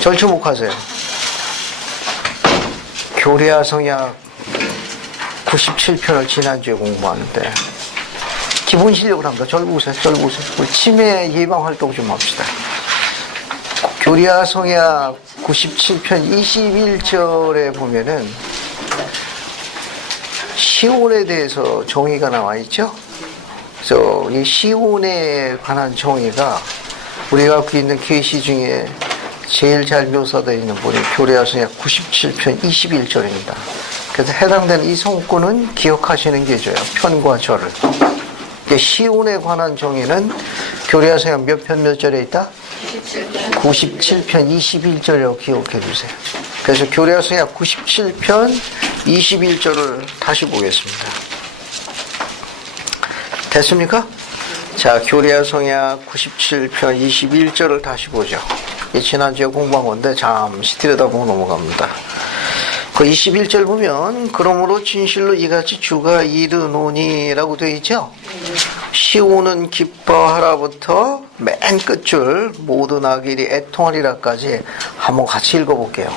절 주목하세요. 교리와 성약 97편을 지난주에 공부하는데 기본 실력을 합니다. 절 보세요. 우리 치매 예방 활동 좀 합시다. 교리와 성약 97편 21절에 보면은 시온에 대해서 정의가 나와 있죠. 그래서 이 시온에 관한 정의가 우리가 갖고 있는 계시 중에 제일 잘 묘사되어 있는 분이 교리와 성약 97편 21절입니다. 그래서 해당되는 이 성구는 기억하시는 게 좋아요. 편과 절을. 시온에 관한 정의는 교리와 성약 몇 편 몇 절에 있다? 97편 21절이라고 기억해 주세요. 그래서 교리와 성약 97편 21절을 다시 보겠습니다. 됐습니까? 자, 교리와 성약 97편 21절을 다시 보죠. 이 지난주에 공부한 건데 잠시 들여다보고 넘어갑니다. 그 21절 보면 그러므로 진실로 이같이 주가 이르노니라고 되어 있죠. 시온은 기뻐하라부터 맨 끝줄 모든 악일이 애통하리라까지 한번 같이 읽어볼게요.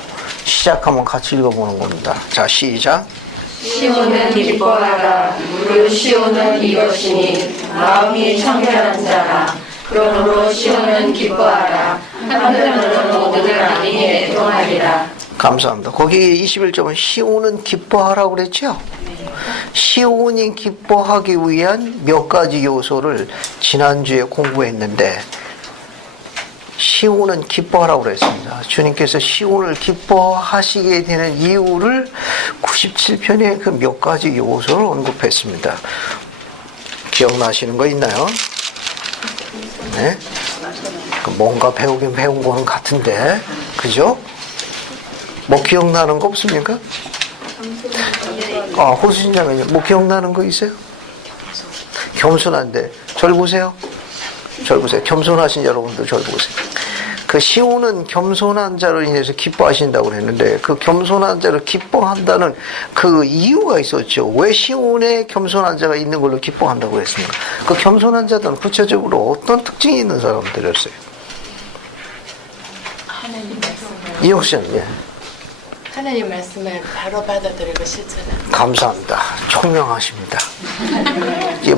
시작 한번 같이 읽어보는 겁니다. 자, 시작. 시온은 기뻐하라. 무릇 시온은 이것이니 마음이 청결한 자라. 그러므로 시온은 기뻐하라. 한편으로는 모든 악인이 애통하리라. 감사합니다. 거기 21절은 시온은 기뻐하라고 그랬죠? 시온이 기뻐하기 위한 몇 가지 요소를 지난주에 공부했는데 시온은 기뻐하라고 그랬습니다. 주님께서 시온을 기뻐하시게 되는 이유를 97편에 그 몇 가지 요소를 언급했습니다. 기억나시는 거 있나요? 네? 뭔가 배우긴 배운 거는 같은데, 그죠? 뭐 기억나는 거 없습니까? 호수신장은요. 뭐 기억나는 거 있어요? 겸손한데. 절 보세요. 절 보세요. 겸손하신 여러분들 절 보세요. 그 시온은 겸손한 자로 인해서 기뻐하신다고 했는데 그 겸손한 자를 기뻐한다는 그 이유가 있었죠. 왜 시온에 겸손한 자가 있는 걸로 기뻐한다고 했습니까? 그 겸손한 자들은 구체적으로 어떤 특징이 있는 사람들이었어요? 이혁신, 예. 하나님 말씀을 바로 받아들이고 실천하는. 감사합니다. 총명하십니다.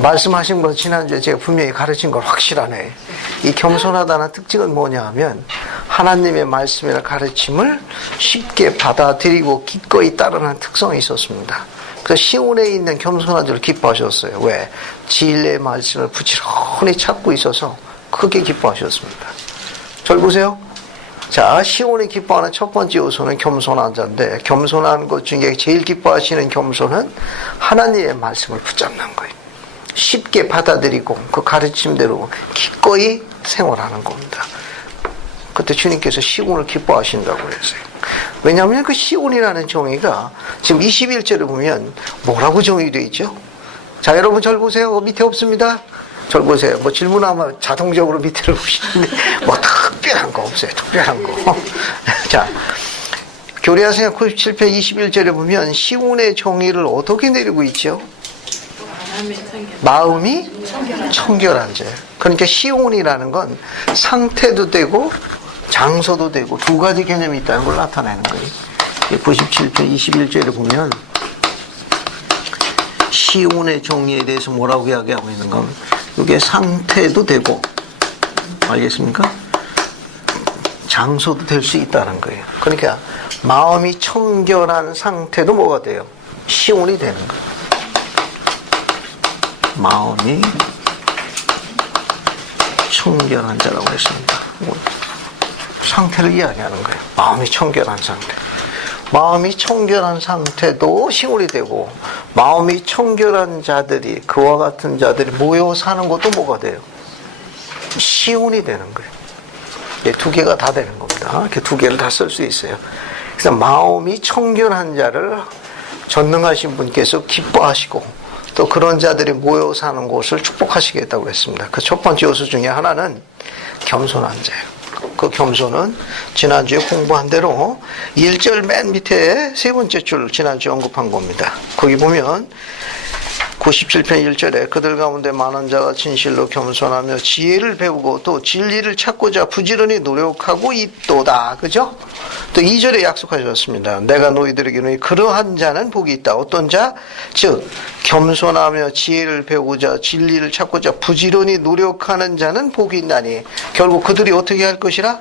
말씀하신 거 지난주에 제가 분명히 가르친 걸 확실하네. 이 겸손하다는 특징은 뭐냐 하면 하나님의 말씀이나 가르침을 쉽게 받아들이고 기꺼이 따르는 특성이 있었습니다. 그래서 시온에 있는 겸손한 자를 기뻐하셨어요. 왜? 진리의 말씀을 부지런히 찾고 있어서 크게 기뻐하셨습니다. 절 보세요. 자, 시온이 기뻐하는 첫 번째 요소는 겸손한 자인데 겸손한 것 중에 제일 기뻐하시는 겸손은 하나님의 말씀을 붙잡는 거예요. 쉽게 받아들이고 그 가르침대로 기꺼이 생활하는 겁니다. 그때 주님께서 시온을 기뻐하신다고 그랬어요. 왜냐하면 그 시온이라는 정의가 지금 21절에 보면 뭐라고 정의되어 있죠? 자, 여러분 절 보세요. 밑에 없습니다. 절 보세요. 뭐 질문하면 자동적으로 밑으로 보시는데 뭐 특별한 거 없어요. 특별한 거. 자, 교리와 성약 97편 21절에 보면 시온의 정의를 어떻게 내리고 있죠? 마음이 청결한 자. 그러니까 시온이라는 건 상태도 되고 장소도 되고 두 가지 개념이 있다는 걸 나타내는 거예요. 97편 21절에 보면 시온의 정의에 대해서 뭐라고 이야기하고 있는 건 이게 상태도 되고, 알겠습니까? 장소도 될 수 있다는 거예요. 그러니까 마음이 청결한 상태도 뭐가 돼요? 시온이 되는 거예요. 마음이 청결한 자라고 했습니다. 상태를 이야기하는 거예요. 마음이 청결한 상태. 마음이 청결한 상태도 시온이 되고 마음이 청결한 자들이 그와 같은 자들이 모여 사는 것도 뭐가 돼요? 시온이 되는 거예요. 두 개가 다 되는 겁니다. 이렇게 두 개를 다 쓸 수 있어요. 그래서 마음이 청결한 자를 전능하신 분께서 기뻐하시고 또 그런 자들이 모여 사는 곳을 축복하시겠다고 했습니다. 그 첫 번째 요소 중에 하나는 겸손한 자예요. 그 겸손은 지난주에 공부한 대로 1절 맨 밑에 세 번째 줄 지난주에 언급한 겁니다. 거기 보면 97편 1절에 그들 가운데 많은 자가 진실로 겸손하며 지혜를 배우고 또 진리를 찾고자 부지런히 노력하고 있도다. 그죠? 또 2절에 약속하셨습니다. 내가 너희들에게 이르노니 그러한 자는 복이 있다. 어떤 자? 즉 겸손하며 지혜를 배우고자 진리를 찾고자 부지런히 노력하는 자는 복이 있나니 결국 그들이 어떻게 할 것이라?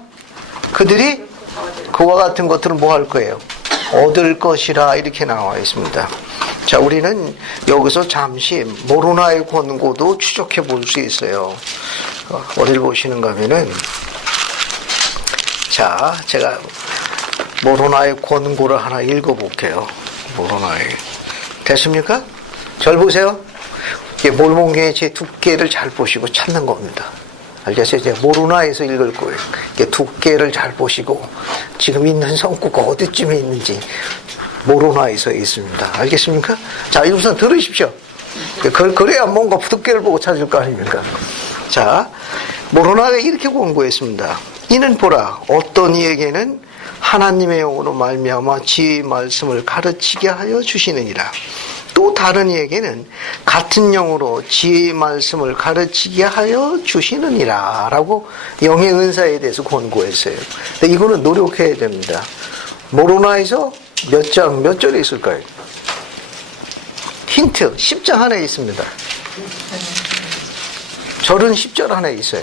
그들이 그와 같은 것들은 뭐 할 거예요? 얻을 것이라 이렇게 나와 있습니다. 자, 우리는 여기서 잠시 모로나의 권고도 추적해 볼 수 있어요. 어딜 보시는가 하면은, 자, 제가 모로나의 권고를 하나 읽어볼게요. 모로나의. 됐습니까? 잘 보세요. 몰몬경의 제 두께를 잘 보시고 찾는 겁니다. 알겠어요? 이제 모로나에서 읽을 거예요. 두께를 잘 보시고 지금 있는 성구가 어디쯤에 있는지 모로나에서 있습니다. 알겠습니까? 자, 우선 들으십시오. 그래야 뭔가 두께를 보고 찾을 거 아닙니까? 자, 모로나가 이렇게 권고했습니다. 이는 보라, 어떤 이에게는 하나님의 영으로 말미암아 지혜의 말씀을 가르치게 하여 주시느니라. 또 다른 이에게는 같은 영으로 지혜의 말씀을 가르치게 하여 주시느니라 라고 영의 은사에 대해서 권고했어요. 근데 이거는 노력해야 됩니다. 모로나에서 몇 절에 있을까요? 힌트, 10장 안에 있습니다. 절은 10절 안에 있어요.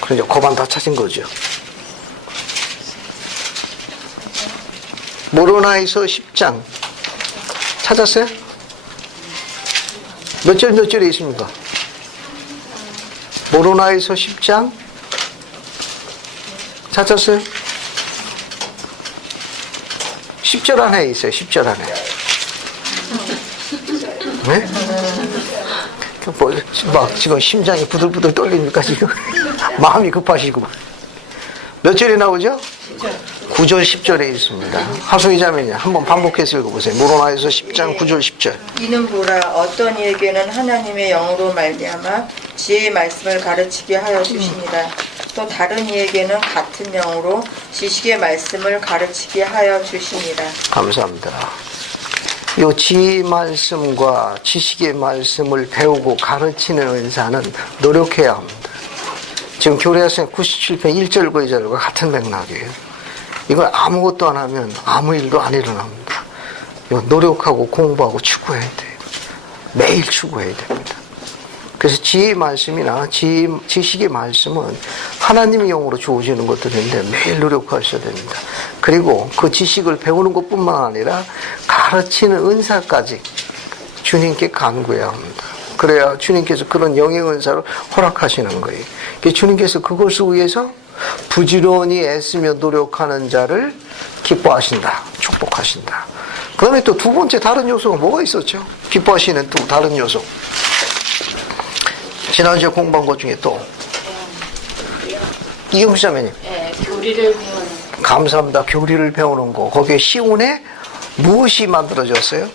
그래서 거반 다 찾은 거죠. 모로나에서 10장 찾았어요? 몇 절에 있습니까? 모로나에서 10장 찾았어요? 10절 안에 있어요. 10절 안에. 네? 막 지금 심장이 부들부들 떨립니까 지금? 마음이 급하시고. 몇 절에 나오죠? 9절 10절에 있습니다. 하수희 자매님 한번 반복해서 읽어보세요. 모로나에서 10장 9절 10절. 이는 보라, 어떤 이에게는 하나님의 영으로 말미암아 지혜의 말씀을 가르치게 하여 주시니라. 또 다른 이에게는 같은 영으로 지식의 말씀을 가르치게 하여 주시니라. 감사합니다. 이 지혜의 말씀과 지식의 말씀을 배우고 가르치는 은사는 노력해야 합니다. 지금 교리학생 97편 1절 2절과 같은 맥락이에요. 이걸 아무것도 안 하면 아무 일도 안 일어납니다. 이거 노력하고 공부하고 추구해야 돼요. 매일 추구해야 됩니다. 그래서 지혜의 말씀이나 지식의 말씀은 하나님의 영으로 주어지는 것들인데 매일 노력하셔야 됩니다. 그리고 그 지식을 배우는 것뿐만 아니라 가르치는 은사까지 주님께 간구해야 합니다. 그래야 주님께서 그런 영의 은사를 허락하시는 거예요. 주님께서 그것을 위해서 부지런히 애쓰며 노력하는 자를 기뻐하신다, 축복하신다. 그 다음에 또 두 번째 다른 요소가 뭐가 있었죠? 기뻐하시는 또 다른 요소. 지난주에 공부한 것 중에 또 이경수 자매님. 네, 교리를 배우는. 감사합니다. 교리를 배우는 거. 거기에 시온에 무엇이 만들어졌어요?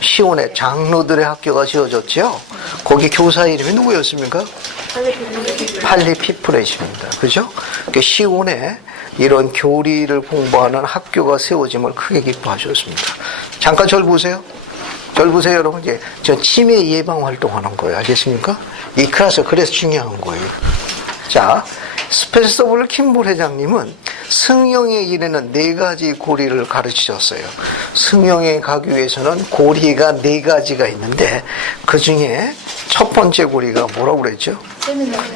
시온에 장로들의 학교가 지어졌죠. 거기 교사 이름이 누구였습니까? 팔리피프렛입니다. 그죠? 시온에 이런 교리를 공부하는 학교가 세워짐을 크게 기뻐하셨습니다. 잠깐 절 보세요. 절 보세요, 여러분. 이제 저 치매 예방 활동하는 거예요. 알겠습니까? 이 클래스 그래서 중요한 거예요. 자, 스펜서 W. 킴볼 회장님은 승용에 이르는 4가지 고리를 가르치셨어요. 승용에 가기 위해서는 고리가 4가지가 있는데 그 중에 첫 번째 고리가 뭐라고 그랬죠?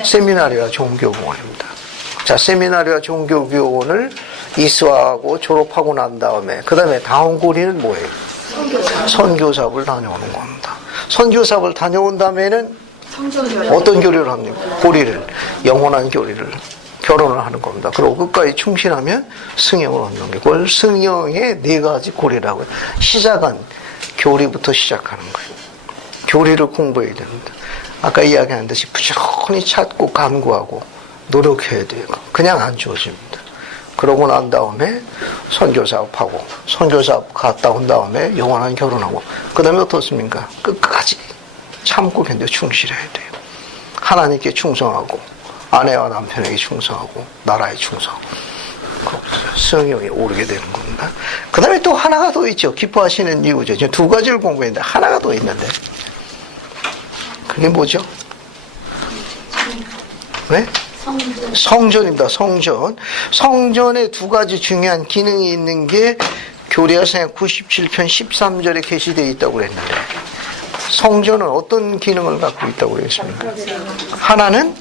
세미나리와 종교공원입니다. 자, 세미나리와 종교교원을 이수하고 졸업하고 난 다음에 그 다음에 다음 고리는 뭐예요? 선교사업을 다녀오는 겁니다. 선교사업을 다녀온 다음에는 어떤 교리를 합니까? 고리를, 영원한 교리를, 결혼을 하는 겁니다. 그리고 끝까지 충실하면 승영을 얻는 게 그걸 승영의 4가지 고리라고 해요. 시작은 교리부터 시작하는 거예요. 교리를 공부해야 됩니다. 아까 이야기한 듯이 부지런히 찾고 간구하고 노력해야 돼요. 그냥 안 주어집니다. 그러고 난 다음에 선교사업하고 선교사업 갔다 온 다음에 영원한 결혼하고 그 다음에 어떻습니까? 끝까지 참고 견뎌 충실해야 돼요. 하나님께 충성하고 아내와 남편에게 충성하고 나라에 충성하고 그렇게 성령이 오르게 되는 겁니다. 그 다음에 또 하나가 더 있죠. 기뻐하시는 이유죠. 지금 두 가지를 공부했는데 하나가 더 있는데 그게 뭐죠? 왜? 성전입니다. 성전. 성전에 두 가지 중요한 기능이 있는 게 교리학생 97편 13절에 게시되어 있다고 그랬는데 성전은 어떤 기능을 갖고 있다고 그랬습니까? 하나는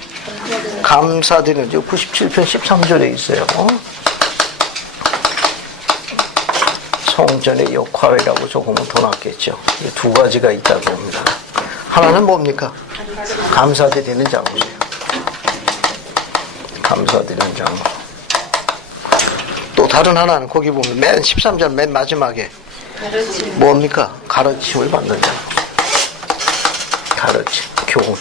감사드리는 97편 13절에 있어요. 성전의 역할이라고 조금은 더 낫겠죠. 두 가지가 있다고 합니다. 하나는 뭡니까? 감사드리는 장소예요. 감사드리는 장소. 또 다른 하나는 거기 보면 맨 13절 맨 마지막에 뭡니까? 가르침을 받는 장소. 가르침, 교훈.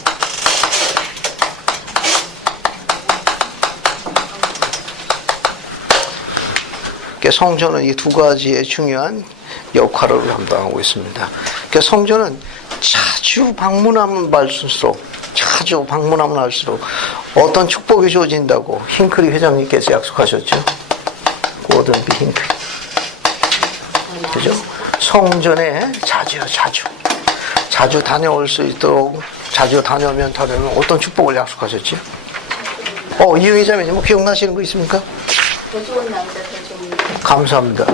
성전은 이 두 가지의 중요한 역할을 담당하고 있습니다. 성전은 자주 방문하면 할수록 어떤 축복이 주어진다고 힝크리 회장님께서 약속하셨죠. 고든 B. 힝크리. 그죠? 성전에 자주 다녀올 수 있도록 자주 다녀오면 어떤 축복을 약속하셨죠? 이 회장님 뭐 기억나시는 거 있습니까? 더 좋은 남자, 더 좋은 남자. 감사합니다.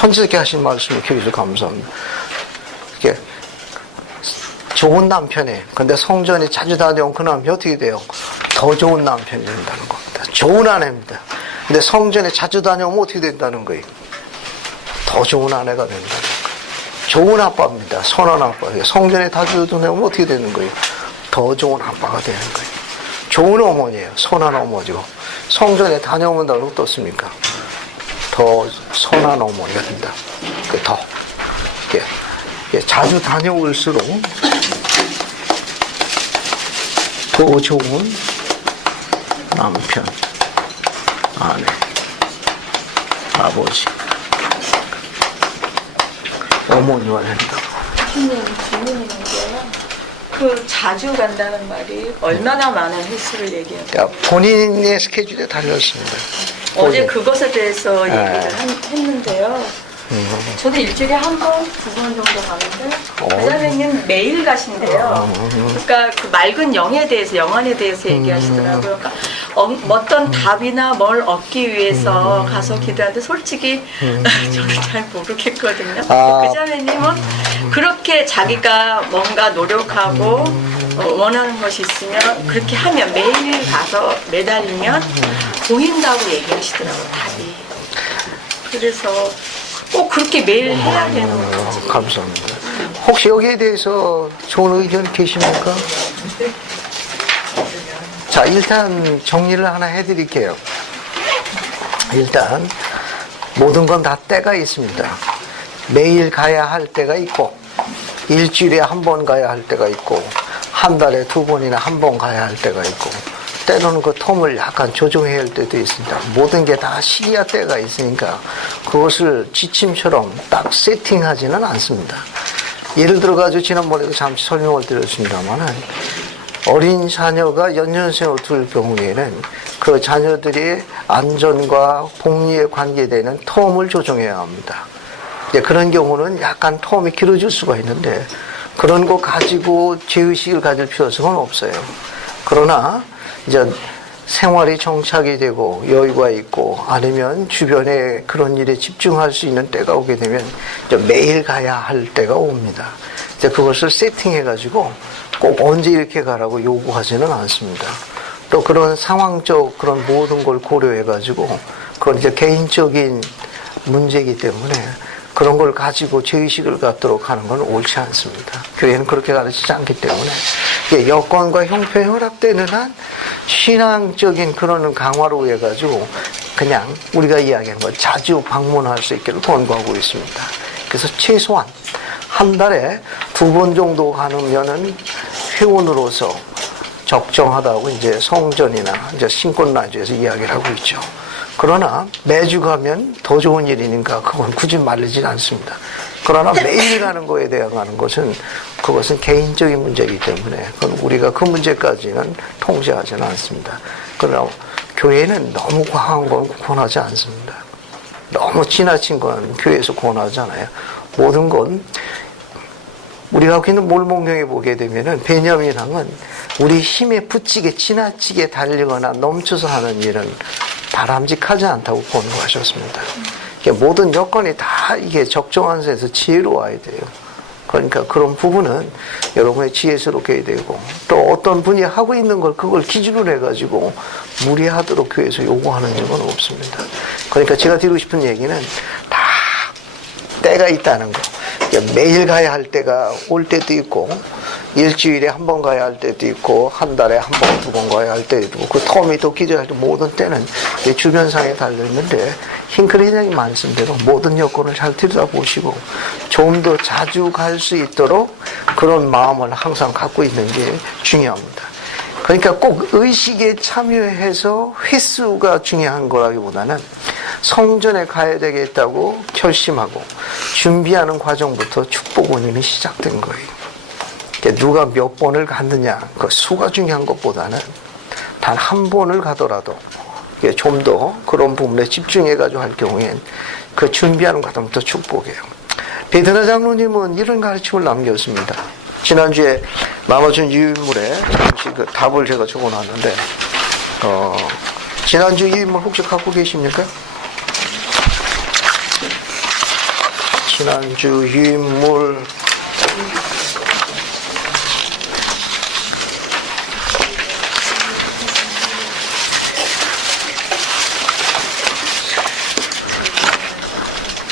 선지자께 하신 말씀을 기억해서 감사합니다. 이게 좋은 남편이 근데 성전에 자주 다녀온 그 남편이 어떻게 돼요? 더 좋은 남편이 된다는 겁니다. 좋은 아내입니다. 근데 성전에 자주 다녀오면 어떻게 된다는 거예요? 더 좋은 아내가 된다는 거예요. 좋은 아빠입니다. 선한 아빠. 성전에 자주 다녀오면 어떻게 되는 거예요? 더 좋은 아빠가 되는 거예요. 좋은 어머니예요. 선한 어머니고. 성전에 다녀오면 어떻습니까? 더 선한 어머니가 된다. 자주 다녀올수록 더 좋은 남편, 아내, 아버지, 어머니가 된다. 신님 질문인데요. 그 자주 간다는 말이 얼마나 많은 횟수를 얘기해요? 본인의 스케줄에 달렸습니다. 어제 그것에 대해서 얘기를 했는데요. 저도 일주일에 한 번, 두 번 정도 가는데 회장님 매일 가신대요. 그러니까 그 맑은 영에 대해서, 영안에 대해서 얘기하시더라고요. 그러니까 어떤 답이나 뭘 얻기 위해서 가서 기도하는데 솔직히 저는 잘 모르겠거든요. 그 자매님은 그렇게 자기가 뭔가 노력하고 원하는 것이 있으면 그렇게 하면 매일 가서 매달리면 보인다고 얘기하시더라고요. 답이. 그래서 꼭 그렇게 매일 해야 되는 거지. 감사합니다. 혹시 여기에 대해서 좋은 의견 계십니까? 자, 일단 정리를 하나 해드릴게요. 일단 모든 건 다 때가 있습니다. 매일 가야 할 때가 있고 일주일에 한 번 가야 할 때가 있고 한 달에 두 번이나 한 번 가야 할 때가 있고 때로는 그 텀을 약간 조정해야 할 때도 있습니다. 모든 게 다 시기와 때가 있으니까 그것을 지침처럼 딱 세팅하지는 않습니다. 예를 들어가지고 지난번에도 잠시 설명을 드렸습니다만은 어린 자녀가 연년생을 둘 경우에는 그 자녀들의 안전과 복리에 관계되는 텀을 조정해야 합니다. 그런 경우는 약간 텀이 길어질 수가 있는데 그런 거 가지고 죄의식을 가질 필요성은 없어요. 그러나 이제 생활이 정착이 되고 여유가 있고 아니면 주변에 그런 일에 집중할 수 있는 때가 오게 되면 이제 매일 가야 할 때가 옵니다. 이제 그것을 세팅해가지고 꼭 언제 이렇게 가라고 요구하지는 않습니다. 또 그런 상황적 그런 모든 걸 고려해가지고 그건 이제 개인적인 문제이기 때문에 그런 걸 가지고 죄의식을 갖도록 하는 건 옳지 않습니다. 교회는 그렇게 가르치지 않기 때문에 여건과 형편이 허락되는 한 신앙적인 그런 강화로 해가지고 그냥 우리가 이야기하는 걸 자주 방문할 수 있기를 권고하고 있습니다. 그래서 최소한 한 달에 두 번 정도 가면은 회원으로서 적정하다고 이제 성전이나 이제 신권라주에서 이야기를 하고 있죠. 그러나 매주 가면 더 좋은 일이니까 그건 굳이 말리진 않습니다. 그러나 매일 가는 거에 대한 것은 그것은 개인적인 문제이기 때문에 그건 우리가 그 문제까지는 통제하지는 않습니다. 그러나 교회는 너무 과한 건 권하지 않습니다. 너무 지나친 건 교회에서 권하잖아요. 모든 건 우리가 갖고 있는 몰목령에 보게 되면은 베냐민 왕은 우리 힘에 붙이게 지나치게 달리거나 넘쳐서 하는 일은 바람직하지 않다고 권고하셨습니다. 모든 여건이 다 이게 적정한 선에서 지혜로워야 돼요. 그러니까 그런 부분은 여러분의 지혜스럽게 해야 되고, 또 어떤 분이 하고 있는 걸 그걸 기준으로 해가지고 무리하도록 교회에서 요구하는 적은 없습니다. 그러니까 제가 드리고 싶은 얘기는 다 때가 있다는 거. 매일 가야 할 때가 올 때도 있고, 일주일에 한 번 가야 할 때도 있고, 한 달에 한 번, 두 번 가야 할 때도 있고, 그 텀이 또 기저할 때 모든 때는 주변상에 달려있는데, 킹크리장이 말씀대로 모든 여건을 잘 들여다보시고 좀 더 자주 갈 수 있도록 그런 마음을 항상 갖고 있는 게 중요합니다. 그러니까 꼭 의식에 참여해서 횟수가 중요한 거라기보다는 성전에 가야 되겠다고 결심하고 준비하는 과정부터 축복 원인이 시작된 거예요. 그러니까 누가 몇 번을 갔느냐, 그 수가 중요한 것보다는 단 한 번을 가더라도 좀 더 그런 부분에 집중해가지고 할 경우엔 그 준비하는 과정부터 축복이에요. 베드나 장로님은 이런 가르침을 남겼습니다. 지난주에 마마준 유인물에 잠시 그 답을 제가 적어놨는데, 지난주 유인물 혹시 갖고 계십니까? 지난주 유인물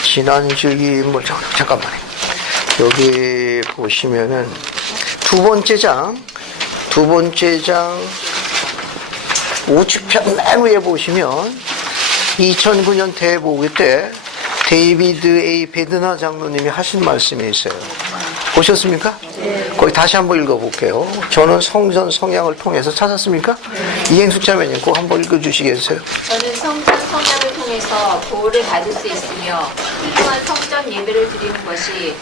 지난주 유인물 잠깐만요. 여기 보시면은 두 번째 장 우측편 맨 위에 보시면 2009년 대보기 때 데이비드 A. 베드나 장로님이 하신 말씀이 있어요. 보셨습니까? 네. 거기 다시 한번 읽어볼게요. 저는 성전 성향을 통해서 찾았습니까? 네. 이행숙자매님 꼭 한번 읽어주시겠어요? 저는 성전 성향을 통해서 보호를 받을 수 있으며 훌륭한 성전 예배를 드리는 것이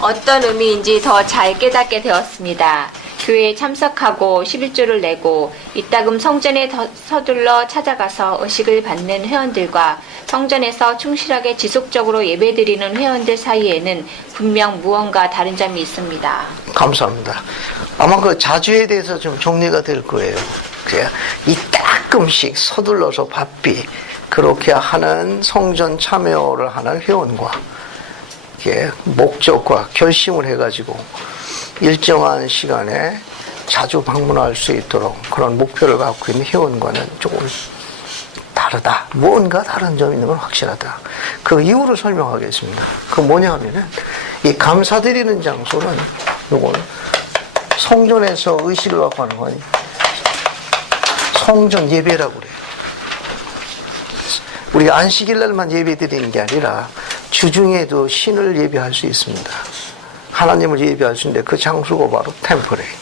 어떤 의미인지 더 잘 깨닫게 되었습니다. 교회에 참석하고 11조를 내고 이따금 성전에 서둘러 찾아가서 의식을 받는 회원들과 성전에서 충실하게 지속적으로 예배드리는 회원들 사이에는 분명 무언가 다른 점이 있습니다. 감사합니다. 아마 그 자주에 대해서 좀 정리가 될 거예요. 그래야 이따끔씩 서둘러서 바삐 그렇게 하는 성전 참여를 하는 회원과 목적과 결심을 해가지고 일정한 시간에 자주 방문할 수 있도록 그런 목표를 갖고 있는 회원과는 조금 다르다. 뭔가 다른 점이 있는 건 확실하다. 그 이유를 설명하겠습니다. 그 뭐냐 하면은 이 감사드리는 장소는 요건 성전에서 의식을 갖고 하는 건 성전 예배라고 그래요. 우리가 안식일 날만 예배 드리는 게 아니라 주중에도 신을 예배할 수 있습니다. 하나님을 예배할 수 있는데 그 장소가 바로 템플이에요.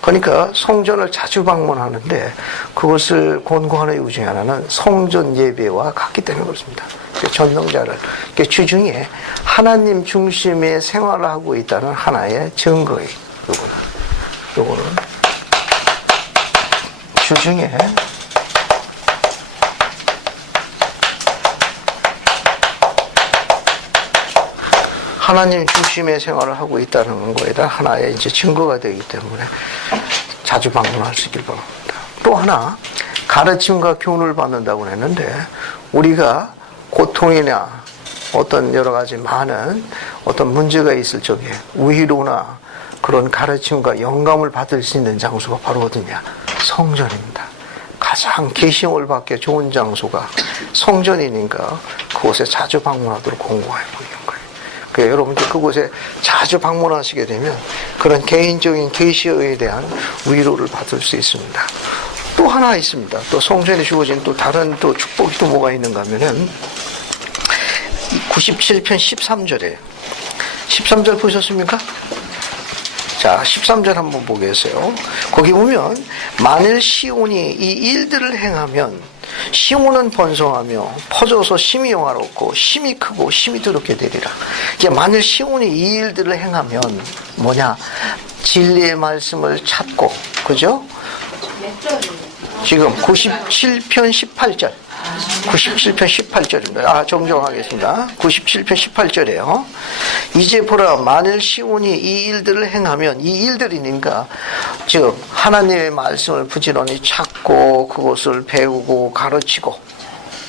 그러니까 성전을 자주 방문하는데 그것을 권고하는 이유 중에 하나는 성전 예배와 같기 때문에 그렇습니다. 전능자를 주중에 하나님 중심의 생활을 하고 있다는 하나의 증거예요. 요거는 주중에 하나님 중심의 생활을 하고 있다는 거에 대한 하나의 이제 증거가 되기 때문에 자주 방문할 수 있길 바랍니다. 또 하나, 가르침과 교훈을 받는다고 했는데, 우리가 고통이나 어떤 여러 가지 많은 어떤 문제가 있을 적에 위로나 그런 가르침과 영감을 받을 수 있는 장소가 바로 어디냐? 성전입니다. 가장 계시형을 받기 좋은 장소가 성전이니까 그곳에 자주 방문하도록 공고하고 있는 거예요. 그러니까 여러분들 그곳에 자주 방문하시게 되면 그런 개인적인 계시에 대한 위로를 받을 수 있습니다. 또 하나 있습니다. 또 성전에 주어진 또 다른 또 축복이 또 뭐가 있는가 하면은 97편 13절에 13절 보셨습니까? 자, 13절 한번 보겠어요. 거기 보면 만일 시온이 이 일들을 행하면 시온은 번성하며 퍼져서 심히 영화롭고 심히 크고 심히 더럽게 되리라. 이게 만일 시온이 이 일들을 행하면 뭐냐? 진리의 말씀을 찾고 그죠? 지금 97편 18절. 97편 18절입니다. 정정하겠습니다. 97편 18절이에요. 이제 보라, 만일 시온이 이 일들을 행하면, 이 일들이니까 즉 하나님의 말씀을 부지런히 찾고 그것을 배우고 가르치고,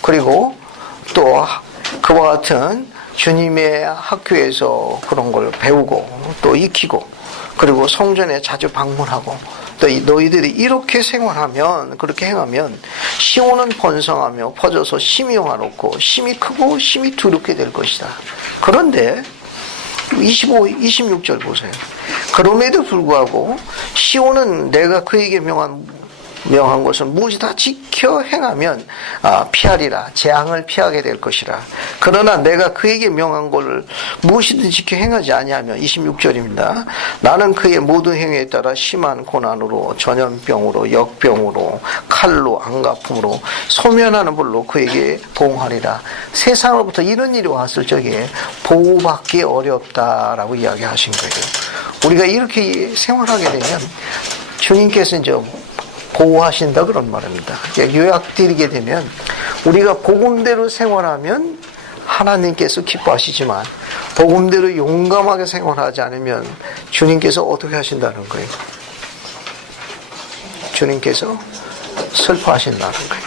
그리고 또 그와 같은 주님의 학교에서 그런 걸 배우고 또 익히고, 그리고 성전에 자주 방문하고, 또 너희들이 이렇게 생활하면, 그렇게 행하면 시온은 번성하며 퍼져서 심히 영화롭고 심히 크고 심히 두렵게 될 것이다. 그런데 26절 보세요. 그럼에도 불구하고 시온은 내가 그에게 명한 것을 무엇이 다 지켜 행하면 피하리라. 재앙을 피하게 될 것이라. 그러나 내가 그에게 명한 것을 무엇이든 지켜 행하지 아니하면, 26절입니다. 나는 그의 모든 행위에 따라 심한 고난으로, 전염병으로, 역병으로, 칼로, 안가품으로, 소면하는 불로 그에게 보응하리라. 세상으로부터 이런 일이 왔을 적에 보호받기 어렵다라고 이야기하신 거예요. 우리가 이렇게 생활하게 되면 주님께서 이제 보호하신다 그런 말입니다. 요약드리게 되면 우리가 복음대로 생활하면 하나님께서 기뻐하시지만 복음대로 용감하게 생활하지 않으면 주님께서 어떻게 하신다는 거예요? 주님께서 슬퍼하신다는 거예요.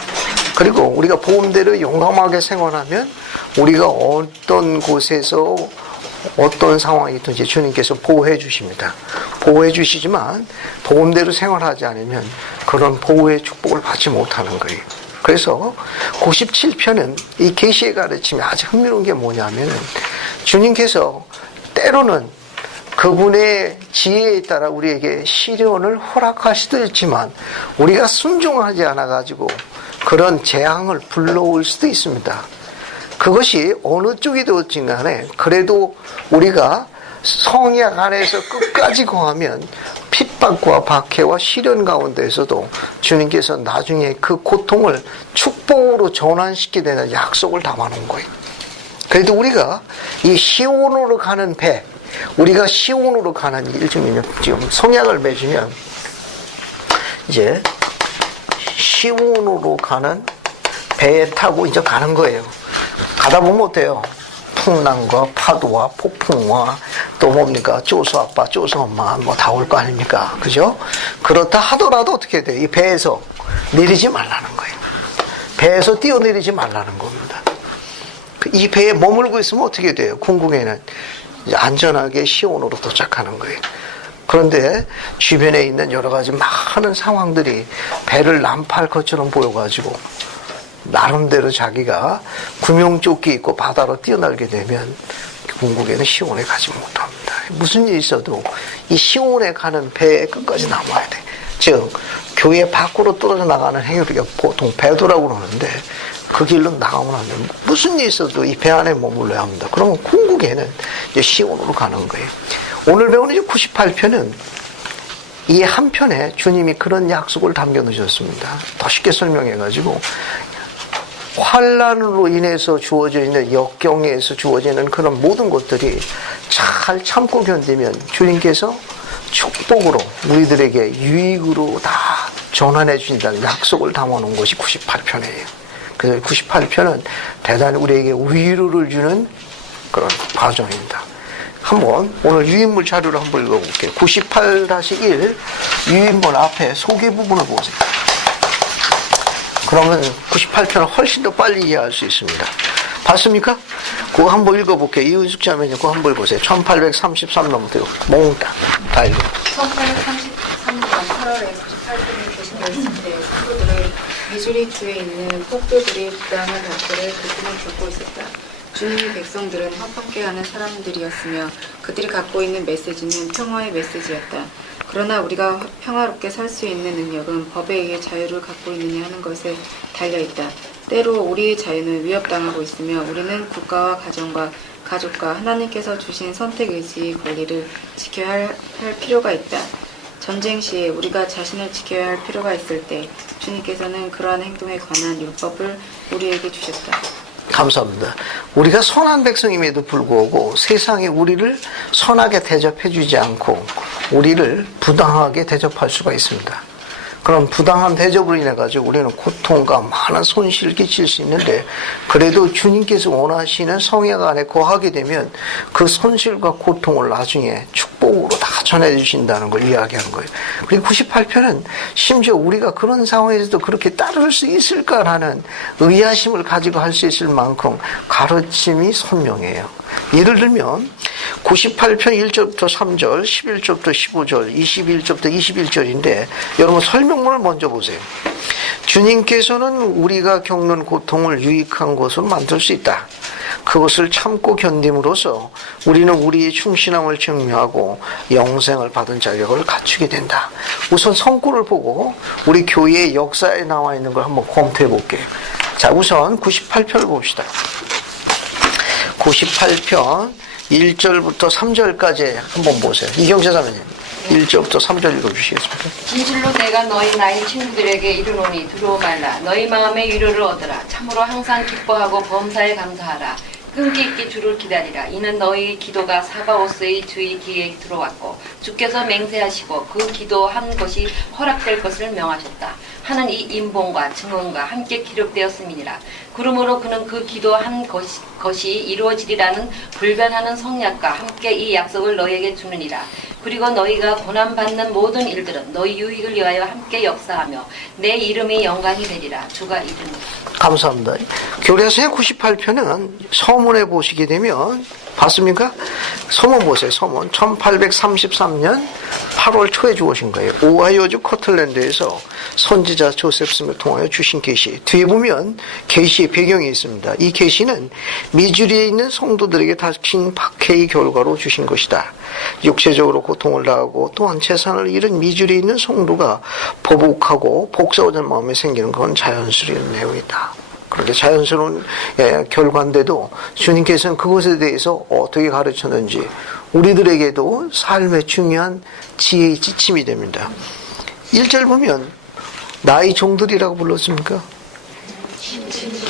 그리고 우리가 복음대로 용감하게 생활하면 우리가 어떤 곳에서 어떤 상황이든지 주님께서 보호해 주십니다. 보호해 주시지만 복음대로 생활하지 않으면 그런 보호의 축복을 받지 못하는 거예요. 그래서 97편은 이 계시의 가르침이 아주 흥미로운 게 뭐냐면, 주님께서 때로는 그분의 지혜에 따라 우리에게 시련을 허락하시지만 우리가 순종하지 않아 가지고 그런 재앙을 불러올 수도 있습니다. 그것이 어느 쪽이 되었든 간에 그래도 우리가 성약 안에서 끝까지 거하면 핍박과 박해와 시련 가운데에서도 주님께서 나중에 그 고통을 축복으로 전환시키게 되는 약속을 담아놓은 거예요. 그래도 우리가 이 시온으로 가는 배, 우리가 시온으로 가는 일종이면, 지금 성약을 맺으면 이제 시온으로 가는 배에 타고 이제 가는 거예요. 가다 보면 어때요? 풍랑과 파도와 폭풍과 또 뭡니까? 쪼수 아빠, 쪼수 엄마 뭐 다 올 거 아닙니까? 그죠? 그렇다 하더라도 어떻게 돼요? 이 배에서 내리지 말라는 거예요. 배에서 뛰어내리지 말라는 겁니다. 이 배에 머물고 있으면 어떻게 돼요? 궁극에는 이제 안전하게 시온으로 도착하는 거예요. 그런데 주변에 있는 여러 가지 많은 상황들이 배를 난파할 것처럼 보여가지고 나름대로 자기가 구명조끼 입고 바다로 뛰어날게 되면 궁극에는 시온에 가지 못합니다. 무슨 일이 있어도 이 시온에 가는 배에 끝까지 남아야 돼. 즉 교회 밖으로 떨어져 나가는 행위를 보통 배도라고 그러는데 그 길로 나가고 나면 무슨 일이 있어도 이 배 안에 머물러야 합니다. 그러면 궁극에는 이제 시온으로 가는 거예요. 오늘 배우는 이제 98편은 이 한 편에 주님이 그런 약속을 담겨 놓으셨습니다. 더 쉽게 설명해가지고, 환난으로 인해서 주어져 있는 역경에서 주어지는 그런 모든 것들이 잘 참고 견디면 주님께서 축복으로 우리들에게 유익으로 다 전환해 주신다는 약속을 담아놓은 것이 98편이에요. 그래서 98편은 대단히 우리에게 위로를 주는 그런 과정입니다. 한번 오늘 유인물 자료를 한번 읽어볼게요. 98-1 유인물 앞에 소개 부분을 보세요. 그러면 98편을 훨씬 더 빨리 이해할 수 있습니다. 봤습니까? 그거 한번 읽어볼게요. 이은숙 자매님 그거 한번 보세요. 1833넘부터 몽땅 다 읽어. 1833년 8월에 98편이 개신되었을 때 성도들은 미주리 주에 있는 폭도들이 부당한 박해를 그때는 겪고 있었다. 주님의 백성들은 화평케 하는 사람들이었으며 그들이 갖고 있는 메시지는 평화의 메시지였다. 그러나 우리가 평화롭게 살 수 있는 능력은 법에 의해 자유를 갖고 있느냐 하는 것에 달려있다. 때로 우리의 자유는 위협당하고 있으며 우리는 국가와 가정과 가족과 하나님께서 주신 선택의지의 권리를 지켜야 할 필요가 있다. 전쟁 시에 우리가 자신을 지켜야 할 필요가 있을 때 주님께서는 그러한 행동에 관한 율법을 우리에게 주셨다. 감사합니다. 우리가 선한 백성임에도 불구하고 세상이 우리를 선하게 대접해 주지 않고 우리를 부당하게 대접할 수가 있습니다. 그런 부당한 대접으로 인해 가지고 우리는 고통과 많은 손실을 끼칠 수 있는데, 그래도 주님께서 원하시는 성약 안에 거하게 되면 그 손실과 고통을 나중에 축복으로 다 전해주신다는 걸 이야기하는 거예요. 그리고 98편은 심지어 우리가 그런 상황에서도 그렇게 따를 수 있을까라는 의아심을 가지고 할 수 있을 만큼 가르침이 선명해요. 예를 들면 98편 1절부터 3절, 11절부터 15절, 21절부터 21절인데 여러분 설명문을 먼저 보세요. 주님께서는 우리가 겪는 고통을 유익한 것으로 만들 수 있다. 그것을 참고 견딤으로써 우리는 우리의 충신함을 증명하고 영생을 받은 자격을 갖추게 된다. 우선 성구를 보고 우리 교회의 역사에 나와 있는 걸 한번 검토해 볼게요. 자, 우선 98편을 봅시다. 98편 1절부터 3절까지 한번 보세요. 이경재 자매님 1절부터 3절 읽어주시겠습니까? 진실로 내가 너희 나이 친구들에게 이르노니 두려워 말라. 너희 마음에 위로를 얻으라. 참으로 항상 기뻐하고 범사에 감사하라. 끈기 있게 주를 기다리라. 이는 너희 기도가 사바오스의 주의 귀에 들어왔고 주께서 맹세하시고 그 기도한 것이 허락될 것을 명하셨다. 하는 이 인본과 증언과 함께 기록되었음이니라. 그러므로 그는 그 기도한 것이 이루어지리라는 불변하는 성약과 함께 이 약속을 너희에게 주느니라. 그리고 너희가 고난받는 모든 일들은 너희 유익을 위하여 함께 역사하며 내 이름이 영광이 되리라. 주가 이르노라. 감사합니다. 교례서의 98편은 서문에 보시게 되면 봤습니까? 서문 보세요. 서문 1833년 8월 초에 주어진 거예요. 오하이오주 커틀랜드에서 선지자 조셉 스미스를 통하여 주신 계시. 뒤에 보면 계시의 배경이 있습니다. 이 계시는 미주리에 있는 성도들에게 닥친 박해의 결과로 주신 것이다. 육체적으로 고통을 당하고 또한 재산을 잃은 미주리에 있는 성도가 보복하고 복사하는 마음에 생기는 건 자연스러운 내용이다. 그렇게 자연스러운 결과인데도 주님께서는 그것에 대해서 어떻게 가르쳤는지 우리들에게도 삶의 중요한 지혜의 지침이 됩니다. 1절 보면 나의 종들이라고 불렀습니까?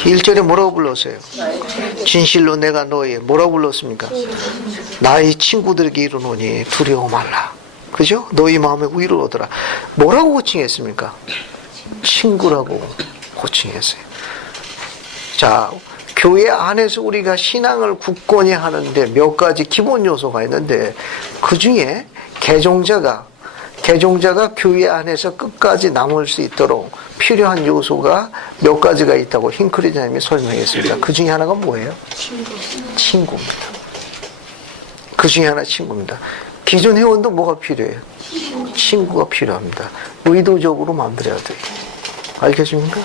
1절에 뭐라고 불렀어요? 진실로 내가 너희 뭐라고 불렀습니까? 나의 친구들에게 이르노니 두려워 말라. 그죠? 너희 마음에 위로를 얻으라. 뭐라고 호칭했습니까? 친구라고 호칭했어요. 자, 교회 안에서 우리가 신앙을 굳건히 하는데 몇 가지 기본 요소가 있는데 그 중에 개종자가 교회 안에서 끝까지 남을 수 있도록 필요한 요소가 몇 가지가 있다고 힌크리자님이 설명했습니다. 그 중에 하나가 뭐예요? 친구입니다. 그 중에 하나 친구입니다. 기존 회원도 뭐가 필요해요? 친구가 필요합니다. 의도적으로 만들어야 돼요. 알겠습니까?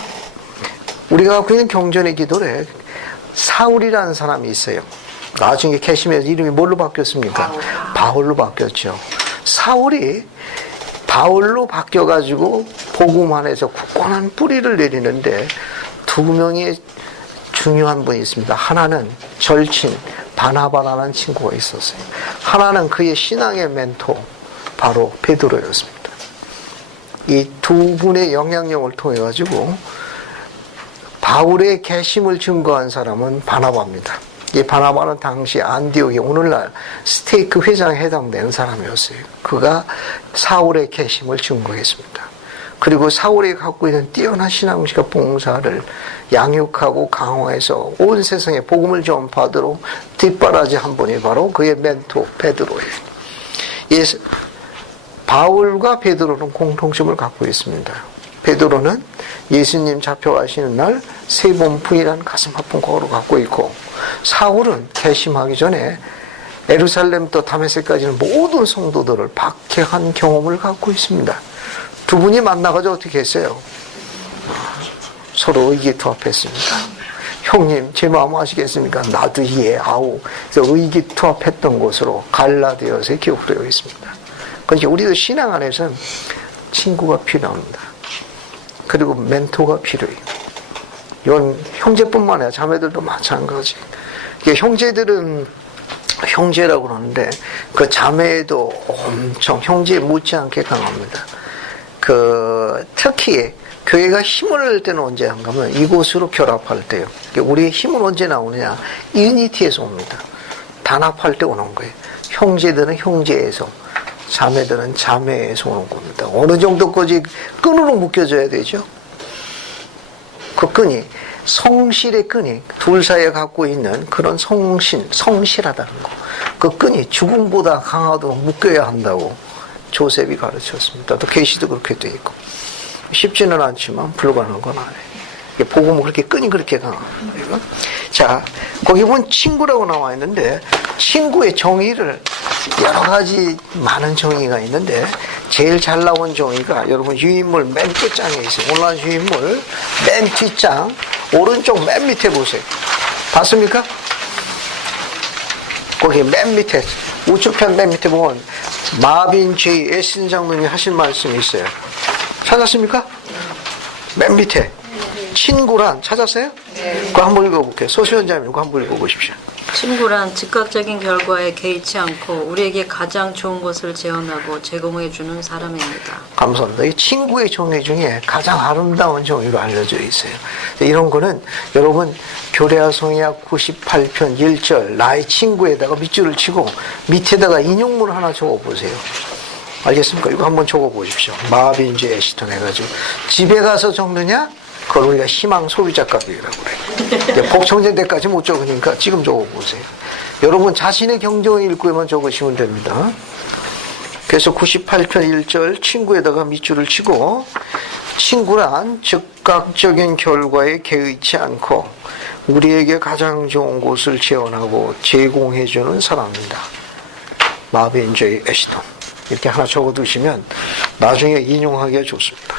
우리가 갖고 있는 경전의 기도에 사울이라는 사람이 있어요. 나중에 개심해서 이름이 뭘로 바뀌었습니까? 바울로 바뀌었죠. 사울이 바울로 바뀌어가지고 복음 안에서 굳건한 뿌리를 내리는데 두 명의 중요한 분이 있습니다. 하나는 절친 바나바라는 친구가 있었어요. 하나는 그의 신앙의 멘토 바로 베드로였습니다. 이 두 분의 영향력을 통해 가지고 바울의 개심을 증거한 사람은 바나바입니다. 이 바나바는 당시 안디옥의 오늘날 스테이크 회장에 해당되는 사람이었어요. 그가 사울의 개심을 증거했습니다. 그리고 사울이 갖고 있는 뛰어난 신앙과 봉사를 양육하고 강화해서 온 세상에 복음을 전파하도록 뒷바라지한 분이 바로 그의 멘토 베드로예요. 바울과 베드로는 공통점을 갖고 있습니다. 베드로는 예수님 잡혀가시는 날 세 번 부인한 가슴 아픈 과거를 갖고 있고, 사울은 개심하기 전에 예루살렘부터 다메섹까지는 모든 성도들을 박해한 경험을 갖고 있습니다. 두 분이 만나가지고 어떻게 했어요? 서로 의기투합했습니다. 형님 제 마음 아시겠습니까? 나도 이해 아우. 그래서 의기투합했던 것으로 갈라디아서에 기록되어 있습니다. 그러니까 우리도 신앙 안에서는 친구가 필요합니다. 그리고 멘토가 필요해요. 이건 형제뿐만 아니라 자매들도 마찬가지. 형제들은 형제라고 그러는데 그 자매도 엄청 형제에 못지않게 강합니다. 특히 교회가 힘을 낼 때는 언제 한가면 이곳으로 결합할 때요. 우리의 힘은 언제 나오느냐? 유니티에서 옵니다. 단합할 때 오는 거예요. 형제들은 형제에서, 자매들은 자매에서 오는 겁니다. 어느 정도까지 끈으로 묶여져야 되죠? 그 끈이, 성실의 끈이 둘 사이에 갖고 있는 그런 성실하다는 거. 그 끈이 죽음보다 강하도록 묶여야 한다고 조셉이 가르쳤습니다. 또 계시도 그렇게 돼 있고. 쉽지는 않지만 불가능한 건 아니에요. 복음은 그렇게 끈이 그렇게 강합니다. 자, 거기 보면 친구라고 나와 있는데 친구의 정의를 여러 가지 많은 정의가 있는데 제일 잘 나온 정의가 여러분 유인물 맨 끝장에 있어요. 온라인 유인물 맨 뒷장 오른쪽 맨 밑에 보세요. 봤습니까? 거기 맨 밑에 우측편 맨 밑에 보면 마빈 J. 에스틴 장로님이 하신 말씀이 있어요. 찾았습니까? 맨 밑에 친구란 찾았어요? 네. 그거 한번 읽어볼게요. 소수연자님 그거 한번 읽어보십시오. 친구란 즉각적인 결과에 개의치 않고 우리에게 가장 좋은 것을 제언하고 제공해주는 사람입니다. 감사합니다. 이 친구의 정의 중에 가장 아름다운 정의로 알려져 있어요. 이런 거는 여러분 교레아 성약 98편 1절 나의 친구에다가 밑줄을 치고 밑에다가 인용문 하나 적어보세요. 알겠습니까? 이거 한번 적어보십시오. 마빈지 에시턴 해가지고 집에 가서 적느냐? 그걸 우리가 희망 소유자값이라고 그래요. 복청전 때까지 못 적으니까 지금 적어보세요. 여러분 자신의 경전을 읽고만 적으시면 됩니다. 그래서 98편 1절 친구에다가 밑줄을 치고 친구란 즉각적인 결과에 개의치 않고 우리에게 가장 좋은 곳을 제언하고 제공해주는 사람입니다. 마빈 J. 에시턴 이렇게 하나 적어두시면 나중에 인용하기가 좋습니다.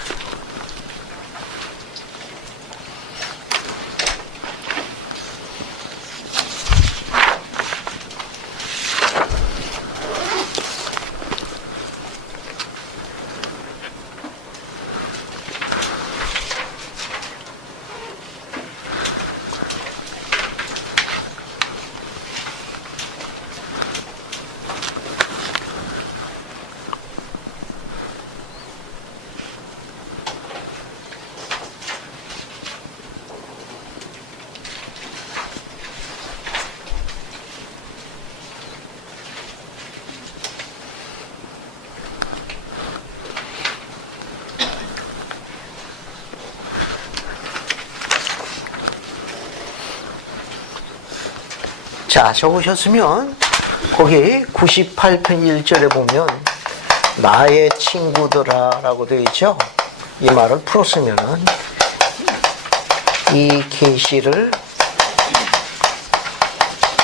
자, 적으셨으면 거기 98편 1절에 보면 나의 친구들아 라고 되어 있죠. 이 말을 풀었으면은 이 계시를